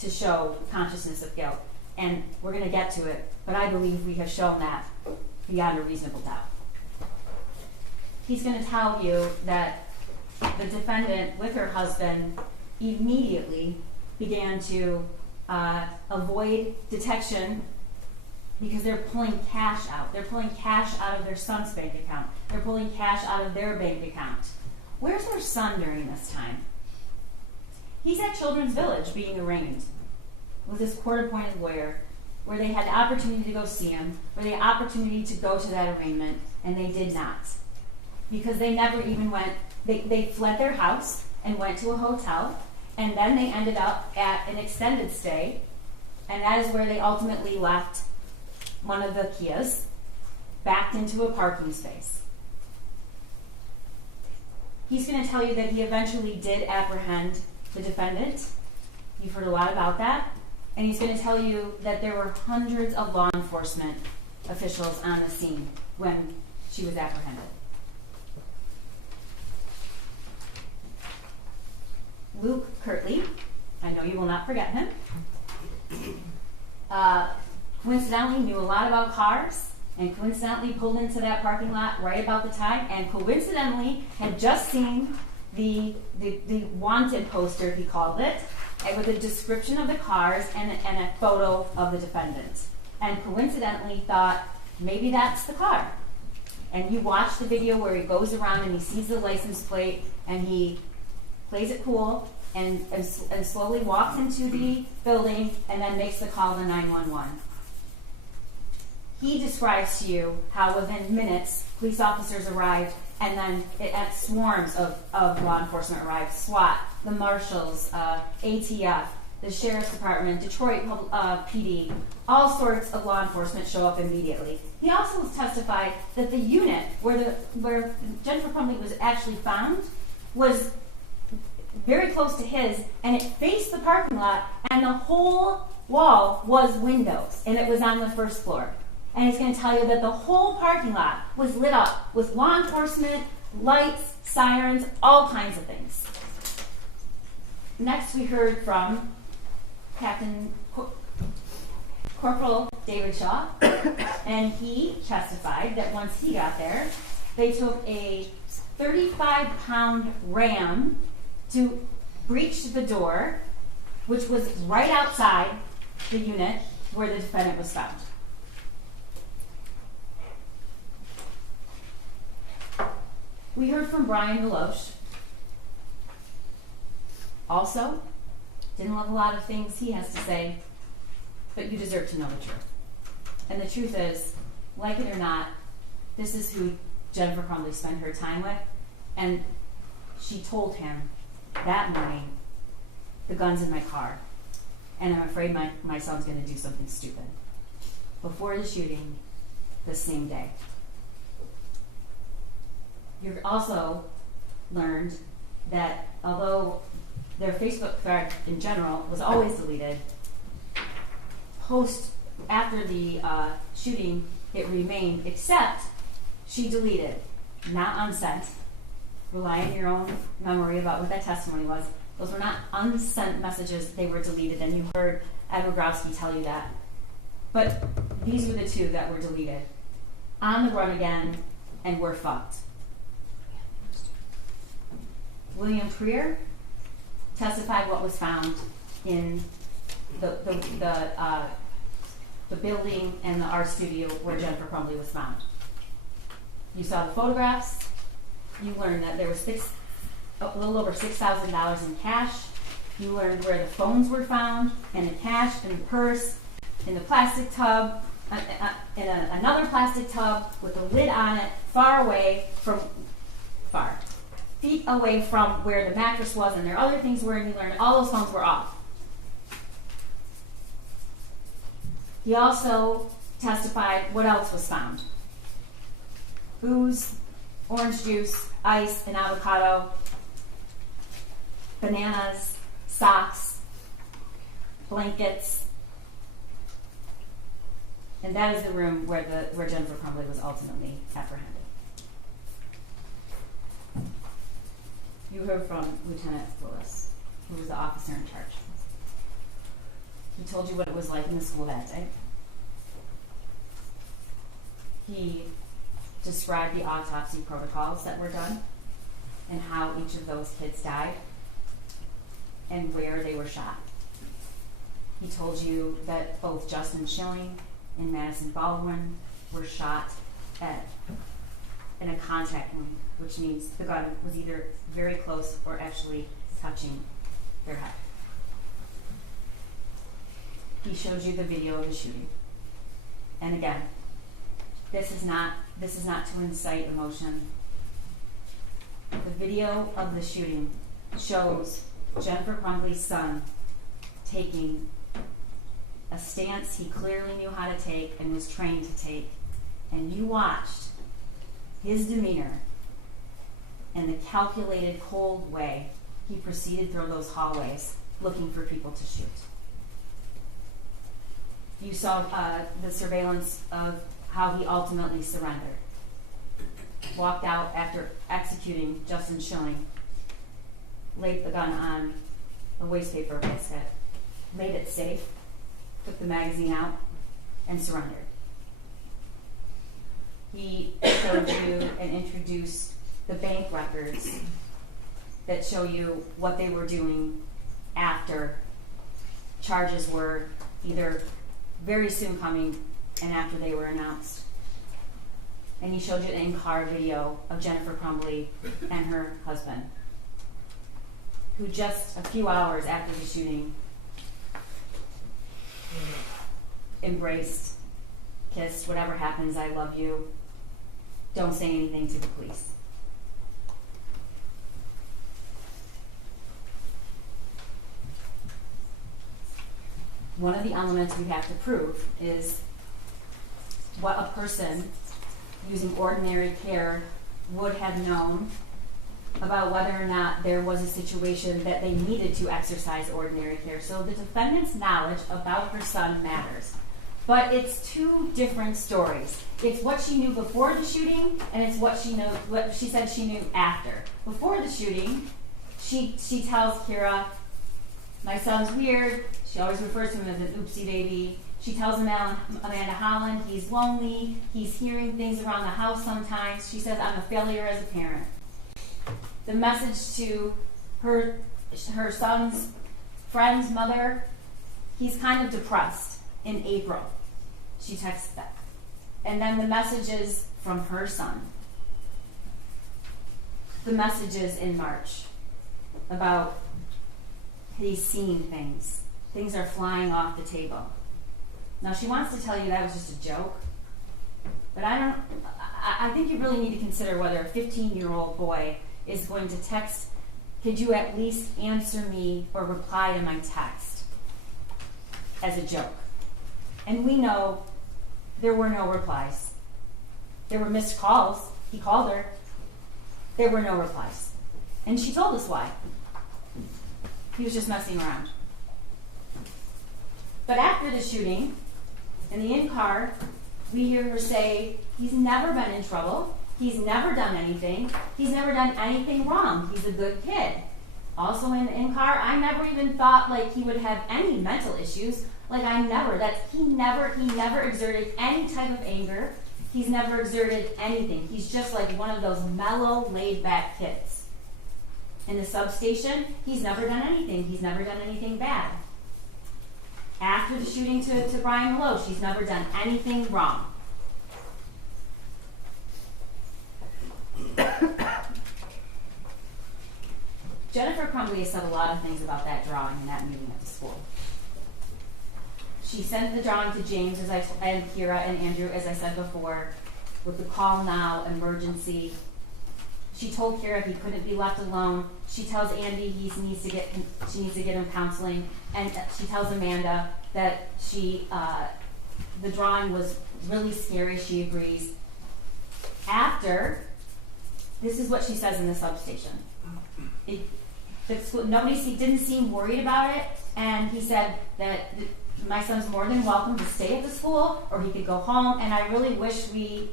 to show consciousness of guilt. And we're going to get to it, but I believe we have shown that beyond a reasonable doubt. He's going to tell you that the defendant, with her husband, immediately began to avoid detection because they're pulling cash out. They're pulling cash out of their son's bank account. They're pulling cash out of their bank account. Where's their son during this time? He's at Children's Village being arraigned with this court-appointed lawyer, where they had the opportunity to go see him, where they had the opportunity to go to that arraignment, and they did not. Because they never even went, they fled their house and went to a hotel, and then they ended up at an extended stay, and that is where they ultimately left one of the Kias, backed into a parking space. He's going to tell you that he eventually did apprehend the defendant. You've heard a lot about that. And he's going to tell you that there were hundreds of law enforcement officials on the scene when she was apprehended. Luke Kirtley, I know you will not forget him, coincidentally knew a lot about cars and coincidentally pulled into that parking lot right about the time and coincidentally had just seen the wanted poster, he called it, with a description of the cars and a photo of the defendant. And coincidentally thought, maybe that's the car. And you watch the video where he goes around and he sees the license plate and he plays it cool and slowly walks into the building and then makes the call to 911. He describes to you how within minutes, police officers arrived, and then swarms of law enforcement arrived. SWAT, the marshals, ATF, the sheriff's department, Detroit PD, all sorts of law enforcement show up immediately. He also testified that the unit where Jennifer Crumbley was actually found was very close to his, and it faced the parking lot, and the whole wall was windows, and it was on the first floor. And he's going to tell you that the whole parking lot was lit up with law enforcement, lights, sirens, all kinds of things. Next, we heard from Corporal David Shaw, and he testified that once he got there, they took a 35-pound ram to breach the door, which was right outside the unit where the defendant was found. We heard from Brian Deloche. Also, didn't love a lot of things he has to say, but you deserve to know the truth. And the truth is, like it or not, this is who Jennifer Crumbley spent her time with, and she told him that morning, the gun's in my car, and I'm afraid my son's going to do something stupid. Before the shooting, the same day. You also learned that although their Facebook thread in general was always deleted, after the shooting, it remained, except she deleted, not unsent. Rely on your own memory about what that testimony was. Those were not unsent messages, they were deleted, and you heard Ed Rogrowski tell you that. But these were the two that were deleted. On the run again, and we're fucked. William Preer testified what was found in the building and the art studio where Jennifer Crumbley was found. You saw the photographs. You learned that there was a little over $6,000 in cash. You learned where the phones were found, and the cash, and the purse, in the plastic tub, in another plastic tub with a lid on it, feet away from where the mattress was, and there are other things where you learned all those phones were off. He also testified what else was found. Booze, orange juice, ice, and avocado, bananas, socks, blankets, and that is the room where Jennifer Crumbley was ultimately apprehended. You heard from Lieutenant Willis, who was the officer in charge. He told you what it was like in the school that day. He described the autopsy protocols that were done and how each of those kids died and where they were shot. He told you that both Justin Schilling and Madison Baldwin were shot in a contact wound, which means the gun was either very close or actually touching their head. He showed you the video of the shooting. And again, this is not to incite emotion. The video of the shooting shows Jennifer Crumbley's son taking a stance he clearly knew how to take and was trained to take. And you watched his demeanor and the calculated, cold way he proceeded through those hallways looking for people to shoot. You saw the surveillance of how he ultimately surrendered. Walked out after executing Justin Schilling, laid the gun on a wastepaper basket, made it safe, took the magazine out, and surrendered. He showed you and introduced the bank records that show you what they were doing after charges were either very soon coming and after they were announced. And he showed you an in-car video of Jennifer Crumbley and her husband. who just a few hours after the shooting embraced, kissed, whatever happens, I love you, don't say anything to the police. One of the elements we have to prove is what a person using ordinary care would have known about whether or not there was a situation that they needed to exercise ordinary care. So the defendant's knowledge about her son matters. But it's two different stories. It's what she knew before the shooting, and it's what she said she knew after. Before the shooting, she tells Kira, my son's weird. She always refers to him as an oopsie baby. She tells Amanda Holland he's lonely, he's hearing things around the house sometimes. She says, I'm a failure as a parent. The message to her son's friend's mother, he's kind of depressed in April. She texts that. And then the messages from her son. The messages in March about he's seeing things. Things are flying off the table. Now she wants to tell you that was just a joke, but I think you really need to consider whether a 15-year-old boy is going to text, could you at least answer me or reply to my text as a joke? And we know there were no replies. There were missed calls. He called her. There were no replies. And she told us why. He was just messing around. But after the shooting, in the in-car, we hear her say, he's never been in trouble. He's never done anything. He's never done anything wrong. He's a good kid. Also in the in-car, I never even thought like he would have any mental issues. Like he never exerted any type of anger. He's never exerted anything. He's just like one of those mellow, laid-back kids. In the substation, he's never done anything. He's never done anything bad. After the shooting to Brian Maloche, she's never done anything wrong. Jennifer Crumbley has said a lot of things about that drawing and that meeting at the school. She sent the drawing to James and Kira and Andrew, as I said before, with the call now, emergency. She told Kira he couldn't be left alone. She tells Andy she needs to get him counseling, and she tells Amanda that the drawing was really scary. She agrees. After, this is what she says in the substation. Nobody didn't seem worried about it, and he said that my son's more than welcome to stay at the school, or he could go home. And I really wish we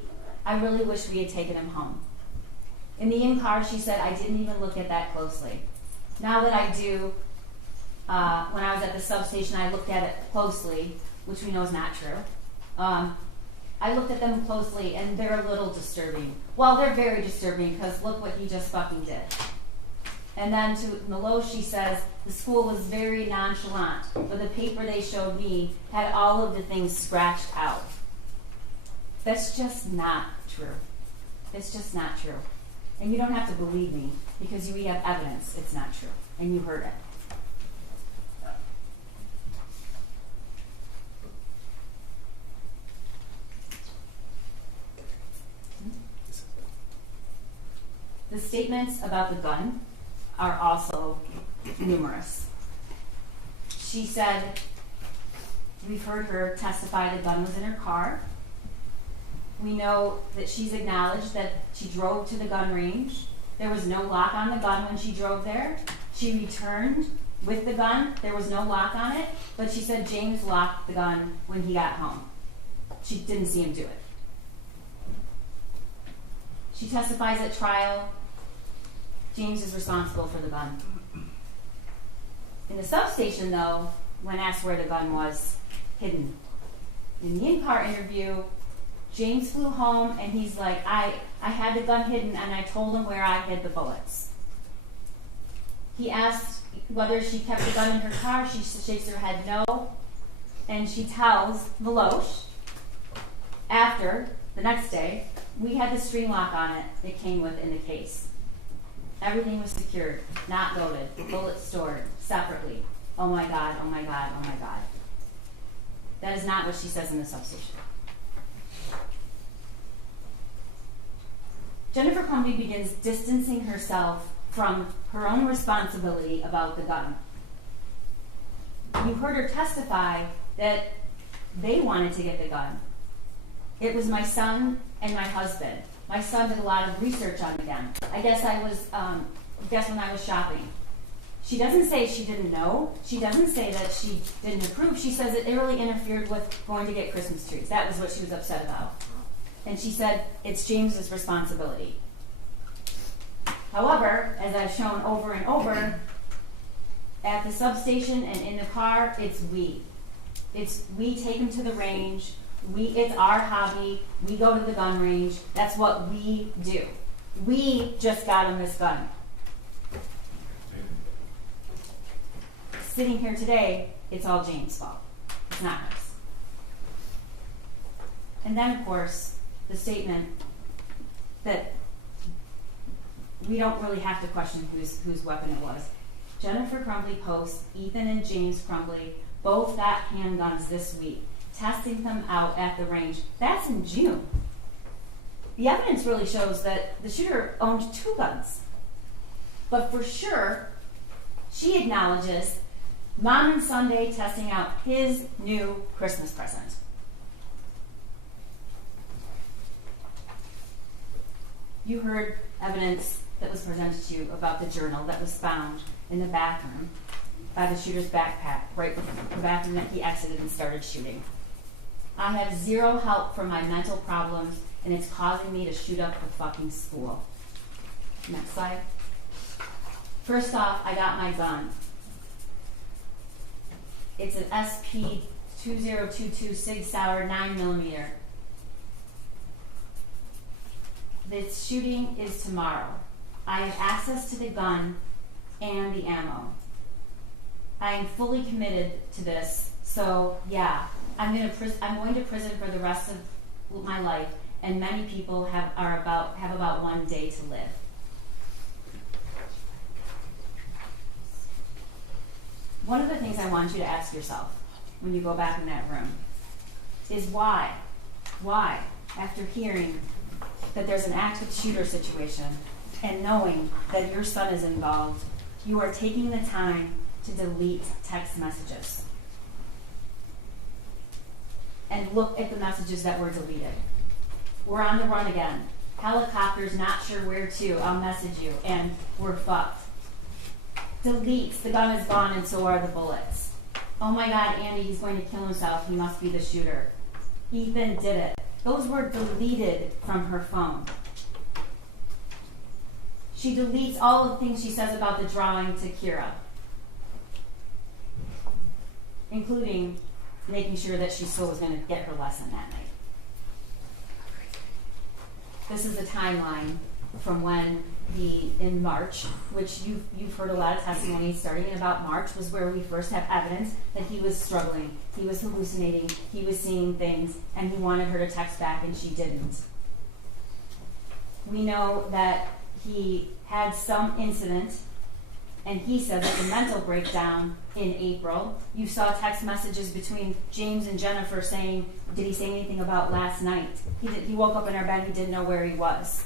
had taken him home. In the in-car, she said, I didn't even look at that closely. Now that I do, when I was at the substation, I looked at it closely, which we know is not true. I looked at them closely, and they're a little disturbing. Well, they're very disturbing, because look what he just fucking did. And then to Maloche, she says, the school was very nonchalant, but the paper they showed me had all of the things scratched out. That's just not true. It's just not true. And you don't have to believe me, because we have evidence it's not true, and you heard it. The statements about the gun are also numerous. She said, we've heard her testify the gun was in her car. We know that she's acknowledged that she drove to the gun range. There was no lock on the gun when she drove there. She returned with the gun. There was no lock on it, but she said James locked the gun when he got home. She didn't see him do it. She testifies at trial. James is responsible for the gun. In the substation, though, when asked where the gun was, hidden. In the in-car interview, James flew home and he's like, I had the gun hidden and I told him where I hid the bullets. He asked whether she kept the gun in her car. She shakes her head no. And she tells Maloche, after, the next day, we had the string lock on it that came with in the case. Everything was secured, not loaded, bullets stored separately. Oh my God, oh my God, oh my God. That is not what she says in the substation. Jennifer Crumbley begins distancing herself from her own responsibility about the gun. You heard her testify that they wanted to get the gun. It was my son and my husband. My son did a lot of research on the gun. I guess when I was shopping. She doesn't say she didn't know. She doesn't say that she didn't approve. She says it really interfered with going to get Christmas trees. That was what she was upset about. And she said it's James's responsibility. However, as I've shown over and over, at the substation and in the car, it's we. It's we take him to the range. It's our hobby. We go to the gun range. That's what we do. We just got him this gun. Sitting here today, it's all James' fault. It's not hers. And then, of course, the statement that we don't really have to question whose weapon it was. Jennifer Crumbley posts, Ethan and James Crumbley both got handguns this week, testing them out at the range. That's in June. The evidence really shows that the shooter owned 2 guns. But for sure, she acknowledges Mom and Sunday testing out his new Christmas present. You heard evidence that was presented to you about the journal that was found in the bathroom by the shooter's backpack, right before the bathroom that he exited and started shooting. I have 0 help from my mental problems, and it's causing me to shoot up the fucking school. Next slide. First off, I got my gun. It's an SP-2022 Sig Sauer 9mm. The shooting is tomorrow. I have access to the gun and the ammo. I am fully committed to this, so yeah, I'm going to prison for the rest of my life, and many people have about 1 day to live. One of the things I want you to ask yourself when you go back in that room is why? Why, after hearing that there's an active shooter situation and knowing that your son is involved, you are taking the time to delete text messages and look at the messages that were deleted. We're on the run again. Helicopters, not sure where to. I'll message you, and we're fucked. Deletes. The gun is gone, and so are the bullets. Oh my God, Andy, he's going to kill himself. He must be the shooter. Ethan did it. Those were deleted from her phone. She deletes all the things she says about the drawing to Kira, including making sure that she still was going to get her lesson that night. This is the timeline from when in March, which you've heard a lot of testimony starting in about March, was where we first have evidence that he was struggling, he was hallucinating, he was seeing things, and he wanted her to text back and she didn't. We know that he had some incident, and he said that the mental breakdown in April. You saw text messages between James and Jennifer saying, did he say anything about last night? He woke up in our bed, he didn't know where he was.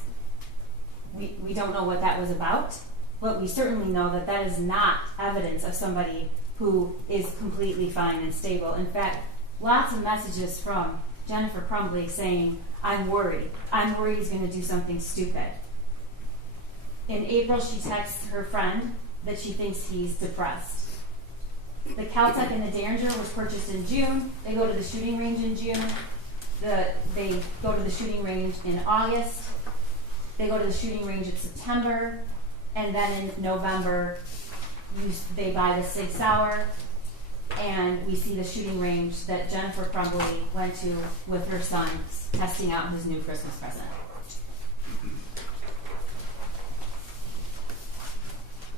We don't know what that was about, but we certainly know that that is not evidence of somebody who is completely fine and stable. In fact, lots of messages from Jennifer Crumbley saying, I'm worried. I'm worried he's going to do something stupid. In April, she texts her friend that she thinks he's depressed. The Caltech and the Derringer was purchased in June. They go to the shooting range in June. They go to the shooting range in August. They go to the shooting range in September. And then in November, they buy the Sig Sauer. And we see the shooting range that Jennifer Crumbley went to with her son, testing out his new Christmas present.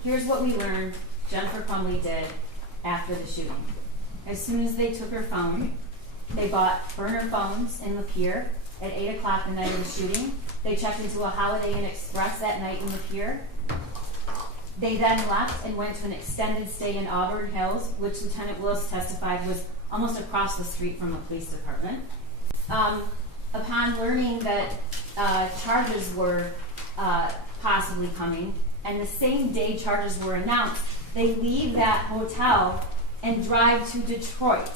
Here's what we learned Jennifer Crumbley did after the shooting. As soon as they took her phone, they bought burner phones in Lapeer at 8 o'clock the night of the shooting. They checked into a Holiday Inn Express that night in Lapeer. They then left and went to an extended stay in Auburn Hills, which Lieutenant Willis testified was almost across the street from the police department. Upon learning that charges were possibly coming, and the same day charges were announced, they leave that hotel and drive to Detroit.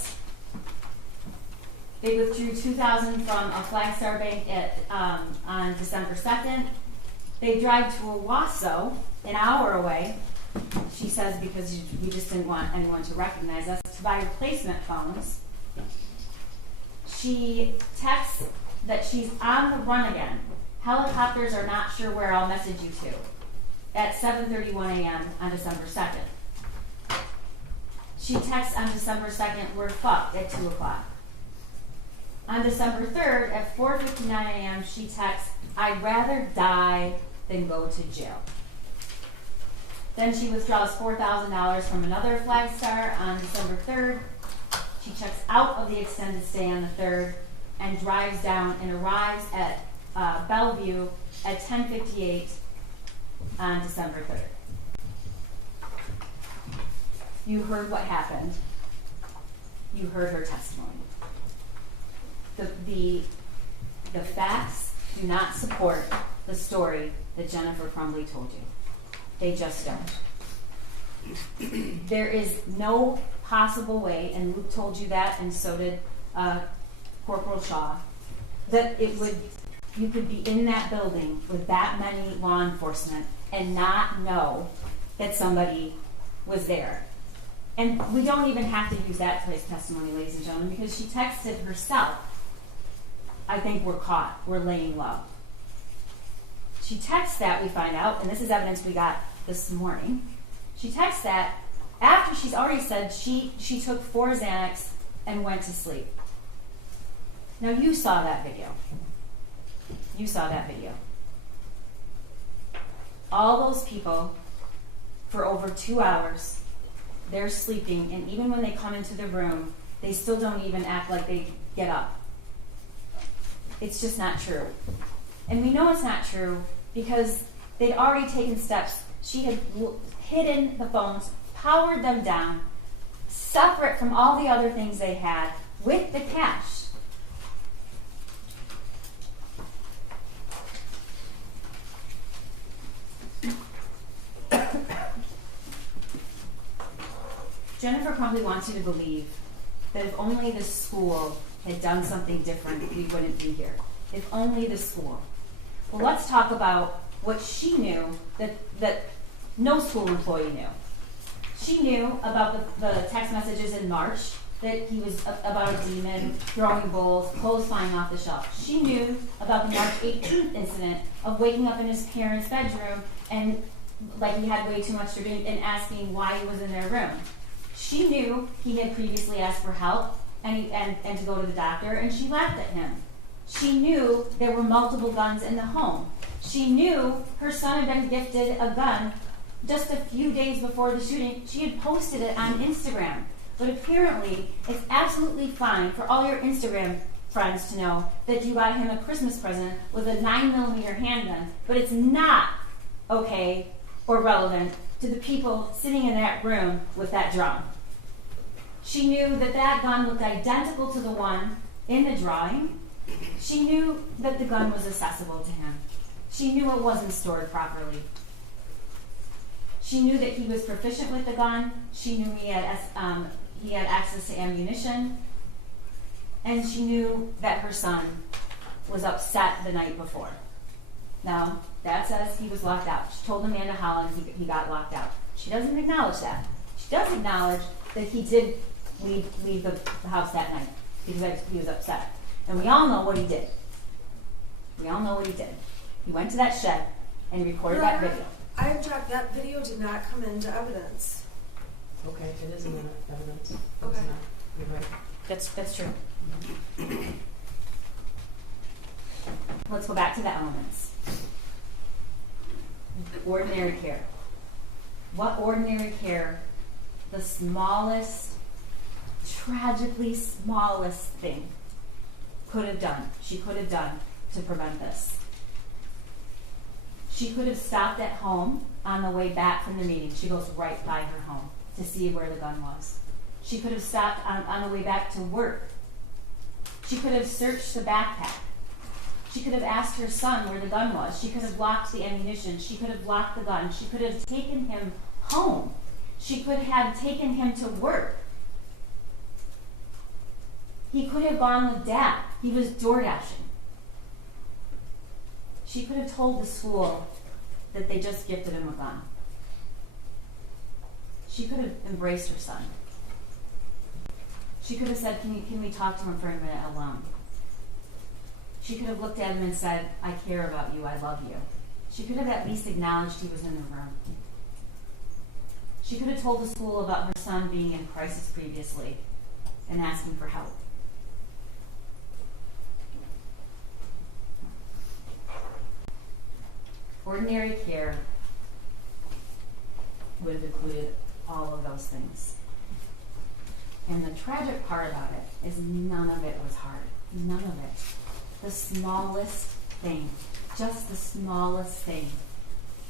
They withdrew $2,000 from a Flagstar Bank on December 2nd. They drive to Owasso, an hour away, she says, because we just didn't want anyone to recognize us, to buy replacement phones. She texts that she's on the run again. Helicopters are not sure where, I'll message you to, at 7:31 a.m. on December 2nd. She texts on December 2nd, we're fucked, at 2 o'clock. On December 3rd, at 4:59 a.m., she texts, I'd rather die than go to jail. Then she withdraws $4,000 from another Flagstar on December 3rd. She checks out of the extended stay on the 3rd and drives down and arrives at Bellevue at 10:58 on December 3rd. You heard what happened. You heard her testimony. The facts do not support the story that Jennifer Crumbley told you. They just don't. There is no possible way, and Luke told you that, and so did Corporal Shaw, that you could be in that building with that many law enforcement and not know that somebody was there. And we don't even have to use that today's testimony, ladies and gentlemen, because she texted herself, I think we're caught, we're laying low. She texts that, we find out, and this is evidence we got this morning. She texts that after she's already said she took 4 Xanax and went to sleep. Now you saw that video. You saw that video. All those people, for over 2 hours, they're sleeping, and even when they come into the room, they still don't even act like they get up. It's just not true. And we know it's not true because they'd already taken steps. She had hidden the phones, powered them down, separate from all the other things they had, with the cash. Jennifer Crumbley wants you to believe that if only the school had done something different, we wouldn't be here. If only the school. Well, let's talk about what she knew that no school employee knew. She knew about the text messages in March that he was about a demon, throwing bowls, clothes flying off the shelf. She knew about the March 18th incident of waking up in his parents' bedroom and like he had way too much to drink and asking why he was in their room. She knew he had previously asked for help and to go to the doctor, and she laughed at him. She knew there were multiple guns in the home. She knew her son had been gifted a gun just a few days before the shooting. She had posted it on Instagram. But apparently, it's absolutely fine for all your Instagram friends to know that you got him a Christmas present with a 9mm handgun, but it's not okay or relevant to the people sitting in that room with that drum. She knew that that gun looked identical to the one in the drawing. She knew that the gun was accessible to him. She knew it wasn't stored properly. She knew that he was proficient with the gun. She knew he had access to ammunition. And she knew that her son was upset the night before. Now, that says he was locked out. She told Amanda Holland he got locked out. She doesn't acknowledge that. She does acknowledge that he did leave the house that night because he was upset. And we all know what he did. We all know what he did. He went to that shed and recorded that video. I object. That video did not come into evidence. Okay, it is in the evidence. Okay. It's not. You're right. That's true. Let's go back to the elements. Ordinary care. What ordinary care, the smallest, tragically smallest thing she could have done to prevent this? She could have stopped at home on the way back from the meeting. She goes right by her home to see where the gun was. She could have stopped on the way back to work. She could have searched the backpack. She could have asked her son where the gun was. She could have locked the ammunition. She could have locked the gun. She could have taken him home. She could have taken him to work. He could have gone with Dad. He was door dashing. She could have told the school that they just gifted him a gun. She could have embraced her son. She could have said, can we talk to him for a minute alone? She could have looked at him and said, I care about you, I love you. She could have at least acknowledged he was in the room. She could have told the school about her son being in crisis previously and asking for help. Ordinary care would have included all of those things. And the tragic part about it is none of it was hard. None of it. The smallest thing, just the smallest thing,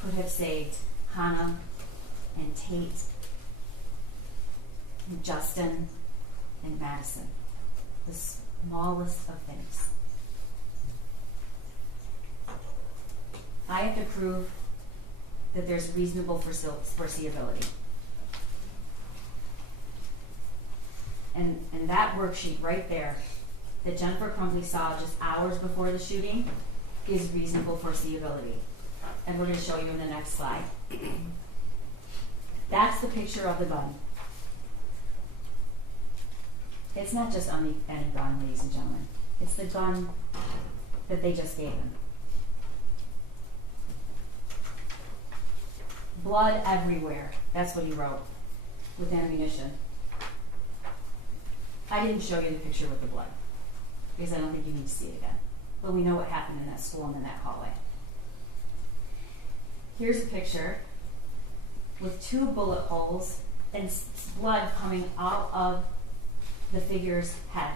could have saved Hannah and Tate and Justin and Madison. The smallest of things. I have to prove that there's reasonable foreseeability. And that worksheet right there that Jennifer Crumbley saw just hours before the shooting is reasonable foreseeability. And we're going to show you in the next slide. That's the picture of the gun. It's not just any gun, ladies and gentlemen. It's the gun that they just gave him. Blood everywhere. That's what he wrote with ammunition. I didn't show you the picture with the blood because I don't think you need to see it again. But we know what happened in that school and in that hallway. Here's a picture with 2 bullet holes and blood coming out of the figure's head.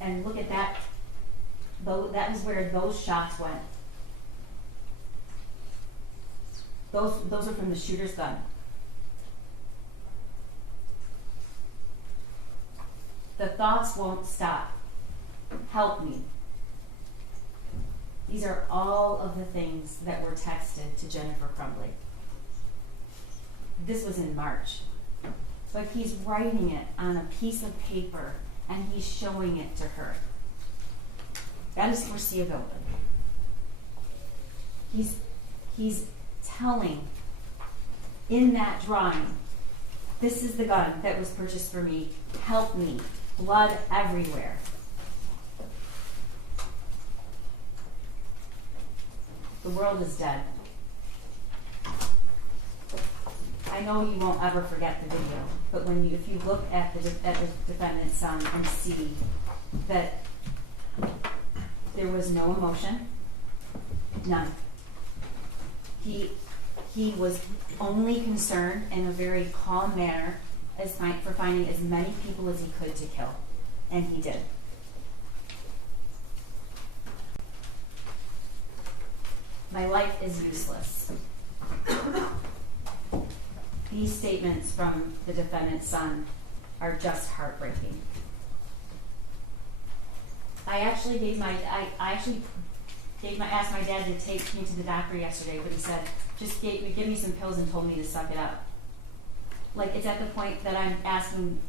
And look at that. That is where those shots went. Those are from the shooter's gun. The thoughts won't stop. Help me. These are all of the things that were texted to Jennifer Crumbley. This was in March. But he's writing it on a piece of paper and he's showing it to her. That is foreseeability. He's telling in that drawing, this is the gun that was purchased for me. Help me. Blood everywhere. The world is dead. I know you won't ever forget the video, but if you look at the defendant's son and see that there was no emotion, none. He was only concerned in a very calm manner for finding as many people as he could to kill, and he did. My life is useless. These statements from the defendant's son are just heartbreaking. I asked my dad to take me to the doctor yesterday, but he said, just give me some pills and told me to suck it up. Like, it's at the point that I'm asking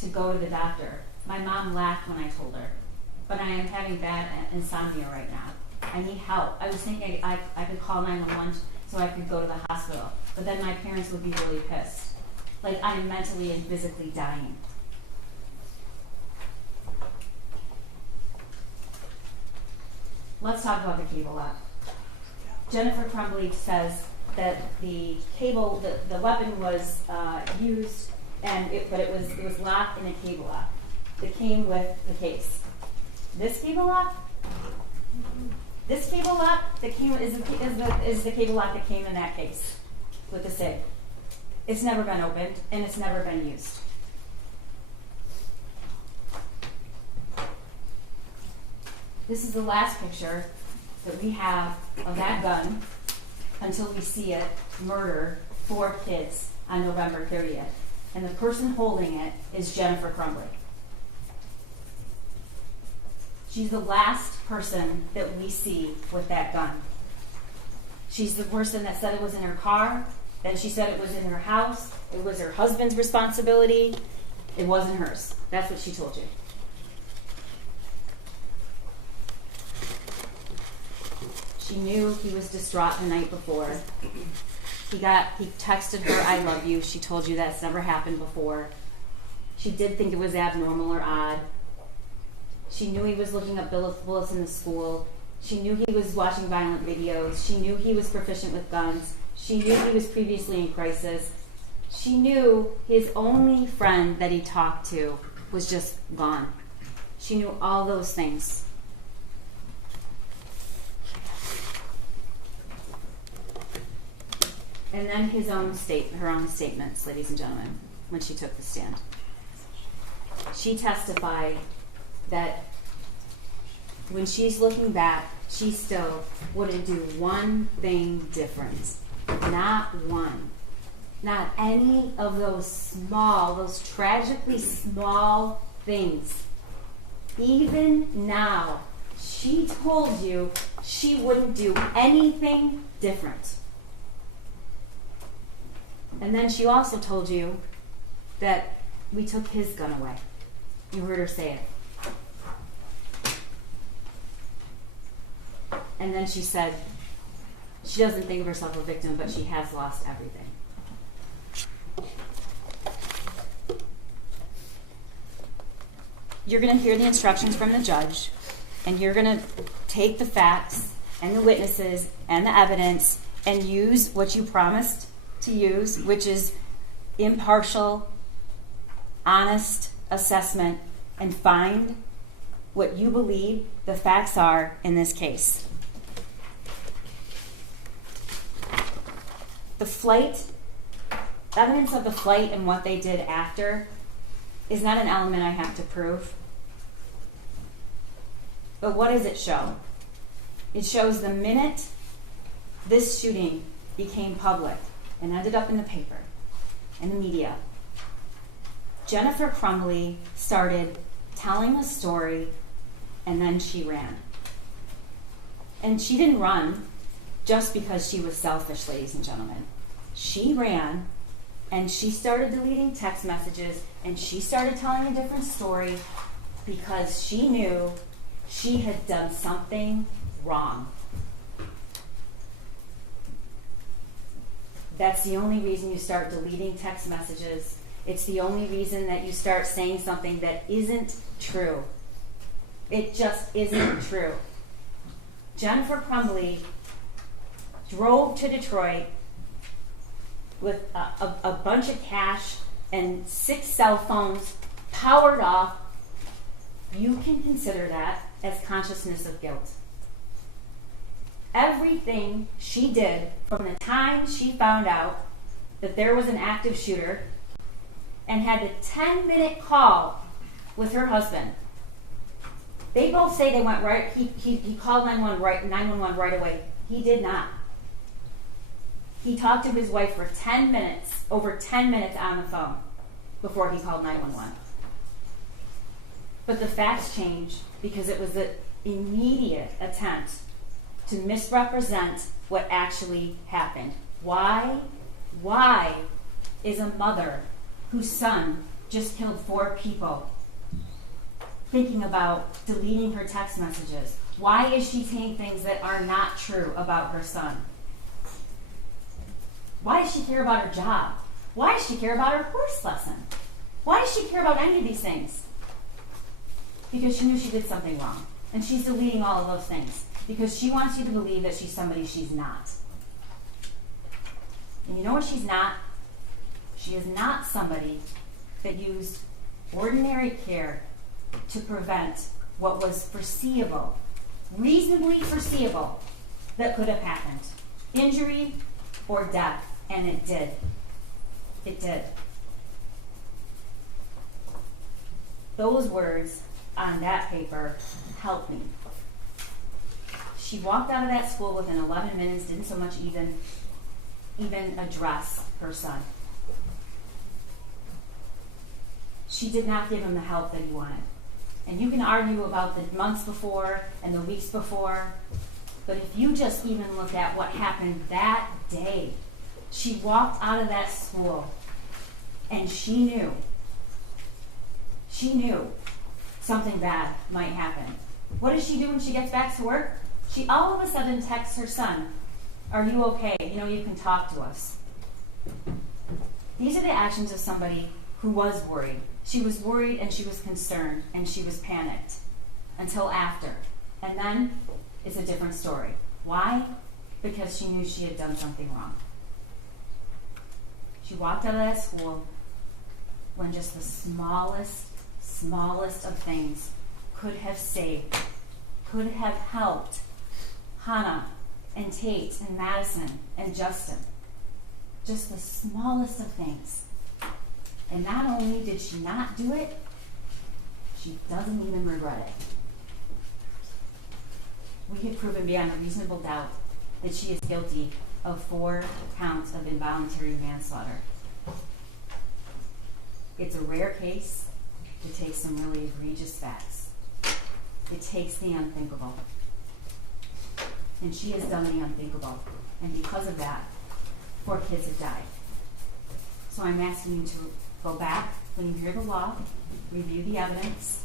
to go to the doctor. My mom laughed when I told her, but I am having bad insomnia right now. I need help. I was thinking I could call 911 so I could go to the hospital, but then my parents would be really pissed. Like, I am mentally and physically dying. Let's talk about the cable lock. Jennifer Crumbley says that the weapon was used, but it was locked in a cable lock that came with the case. This cable lock that came is the cable lock that came in that case with the SIG. It's never been opened and it's never been used. This is the last picture that we have of that gun until we see it murder 4 kids on November 30th. And the person holding it is Jennifer Crumbley. She's the last person that we see with that gun. She's the person that said it was in her car, then she said it was in her house, it was her husband's responsibility, it wasn't hers. That's what she told you. She knew he was distraught the night before. He texted her, "I love you." She told you that's never happened before. She did think it was abnormal or odd. She knew he was looking up bullets in the school. She knew he was watching violent videos. She knew he was proficient with guns. She knew he was previously in crisis. She knew his only friend that he talked to was just gone. She knew all those things. And then her own statements, ladies and gentlemen, when she took the stand. She testified that when she's looking back, she still wouldn't do one thing different. Not one. Not any of those tragically small things. Even now, she told you she wouldn't do anything different. And then she also told you that we took his gun away. You heard her say it. And then she said she doesn't think of herself a victim, but she has lost everything. You're going to hear the instructions from the judge, and you're going to take the facts and the witnesses and the evidence and use what you promised to use, which is impartial, honest assessment, and find what you believe the facts are in this case. The flight, evidence of the flight and what they did after is not an element I have to prove. But what does it show? It shows the minute this shooting became public and ended up in the paper and the media, Jennifer Crumbley started telling a story, and then she ran. And she didn't run just because she was selfish, ladies and gentlemen. She ran, and she started deleting text messages, and she started telling a different story because she knew she had done something wrong. That's the only reason you start deleting text messages. It's the only reason that you start saying something that isn't true. It just isn't true. Jennifer Crumbley drove to Detroit with a bunch of cash and 6 cell phones powered off. You can consider that as consciousness of guilt. Everything she did from the time she found out that there was an active shooter and had the 10-minute call with her husband. They both say they went right. He called 911 right away. He did not. He talked to his wife for 10 minutes, over 10 minutes on the phone before he called 911. But the facts changed because it was an immediate attempt to misrepresent what actually happened. Why is a mother whose son just killed 4 people thinking about deleting her text messages? Why is she saying things that are not true about her son? Why does she care about her job? Why does she care about her horse lesson? Why does she care about any of these things? Because she knew she did something wrong. And she's deleting all of those things because she wants you to believe that she's somebody she's not. And you know what she's not? She is not somebody that used ordinary care to prevent what was foreseeable, reasonably foreseeable, that could have happened. Injury or death. And it did. It did. Those words on that paper helped me. She walked out of that school within 11 minutes, didn't so much even address her son. She did not give him the help that he wanted. And you can argue about the months before and the weeks before, but if you just even look at what happened that day, she walked out of that school and she knew something bad might happen. What does she do when she gets back to work? She all of a sudden texts her son, "Are you okay? You can talk to us." These are the actions of somebody who was worried. She was worried and she was concerned and she was panicked until after. And then it's a different story. Why? Because she knew she had done something wrong. She walked out of that school when just the smallest of things could have saved, could have helped Hannah and Tate and Madison and Justin. Just the smallest of things. And not only did she not do it, she doesn't even regret it. We have proven beyond a reasonable doubt that she is guilty of 4 counts of involuntary manslaughter. It's a rare case. It takes some really egregious facts. It takes the unthinkable. And she has done the unthinkable. And because of that, 4 kids have died. So I'm asking you to go back when you hear the law, review the evidence,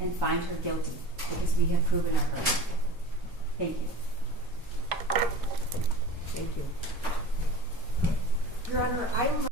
and find her guilty, because we have proven her guilty. Thank you. Thank you. Your Honor, I'm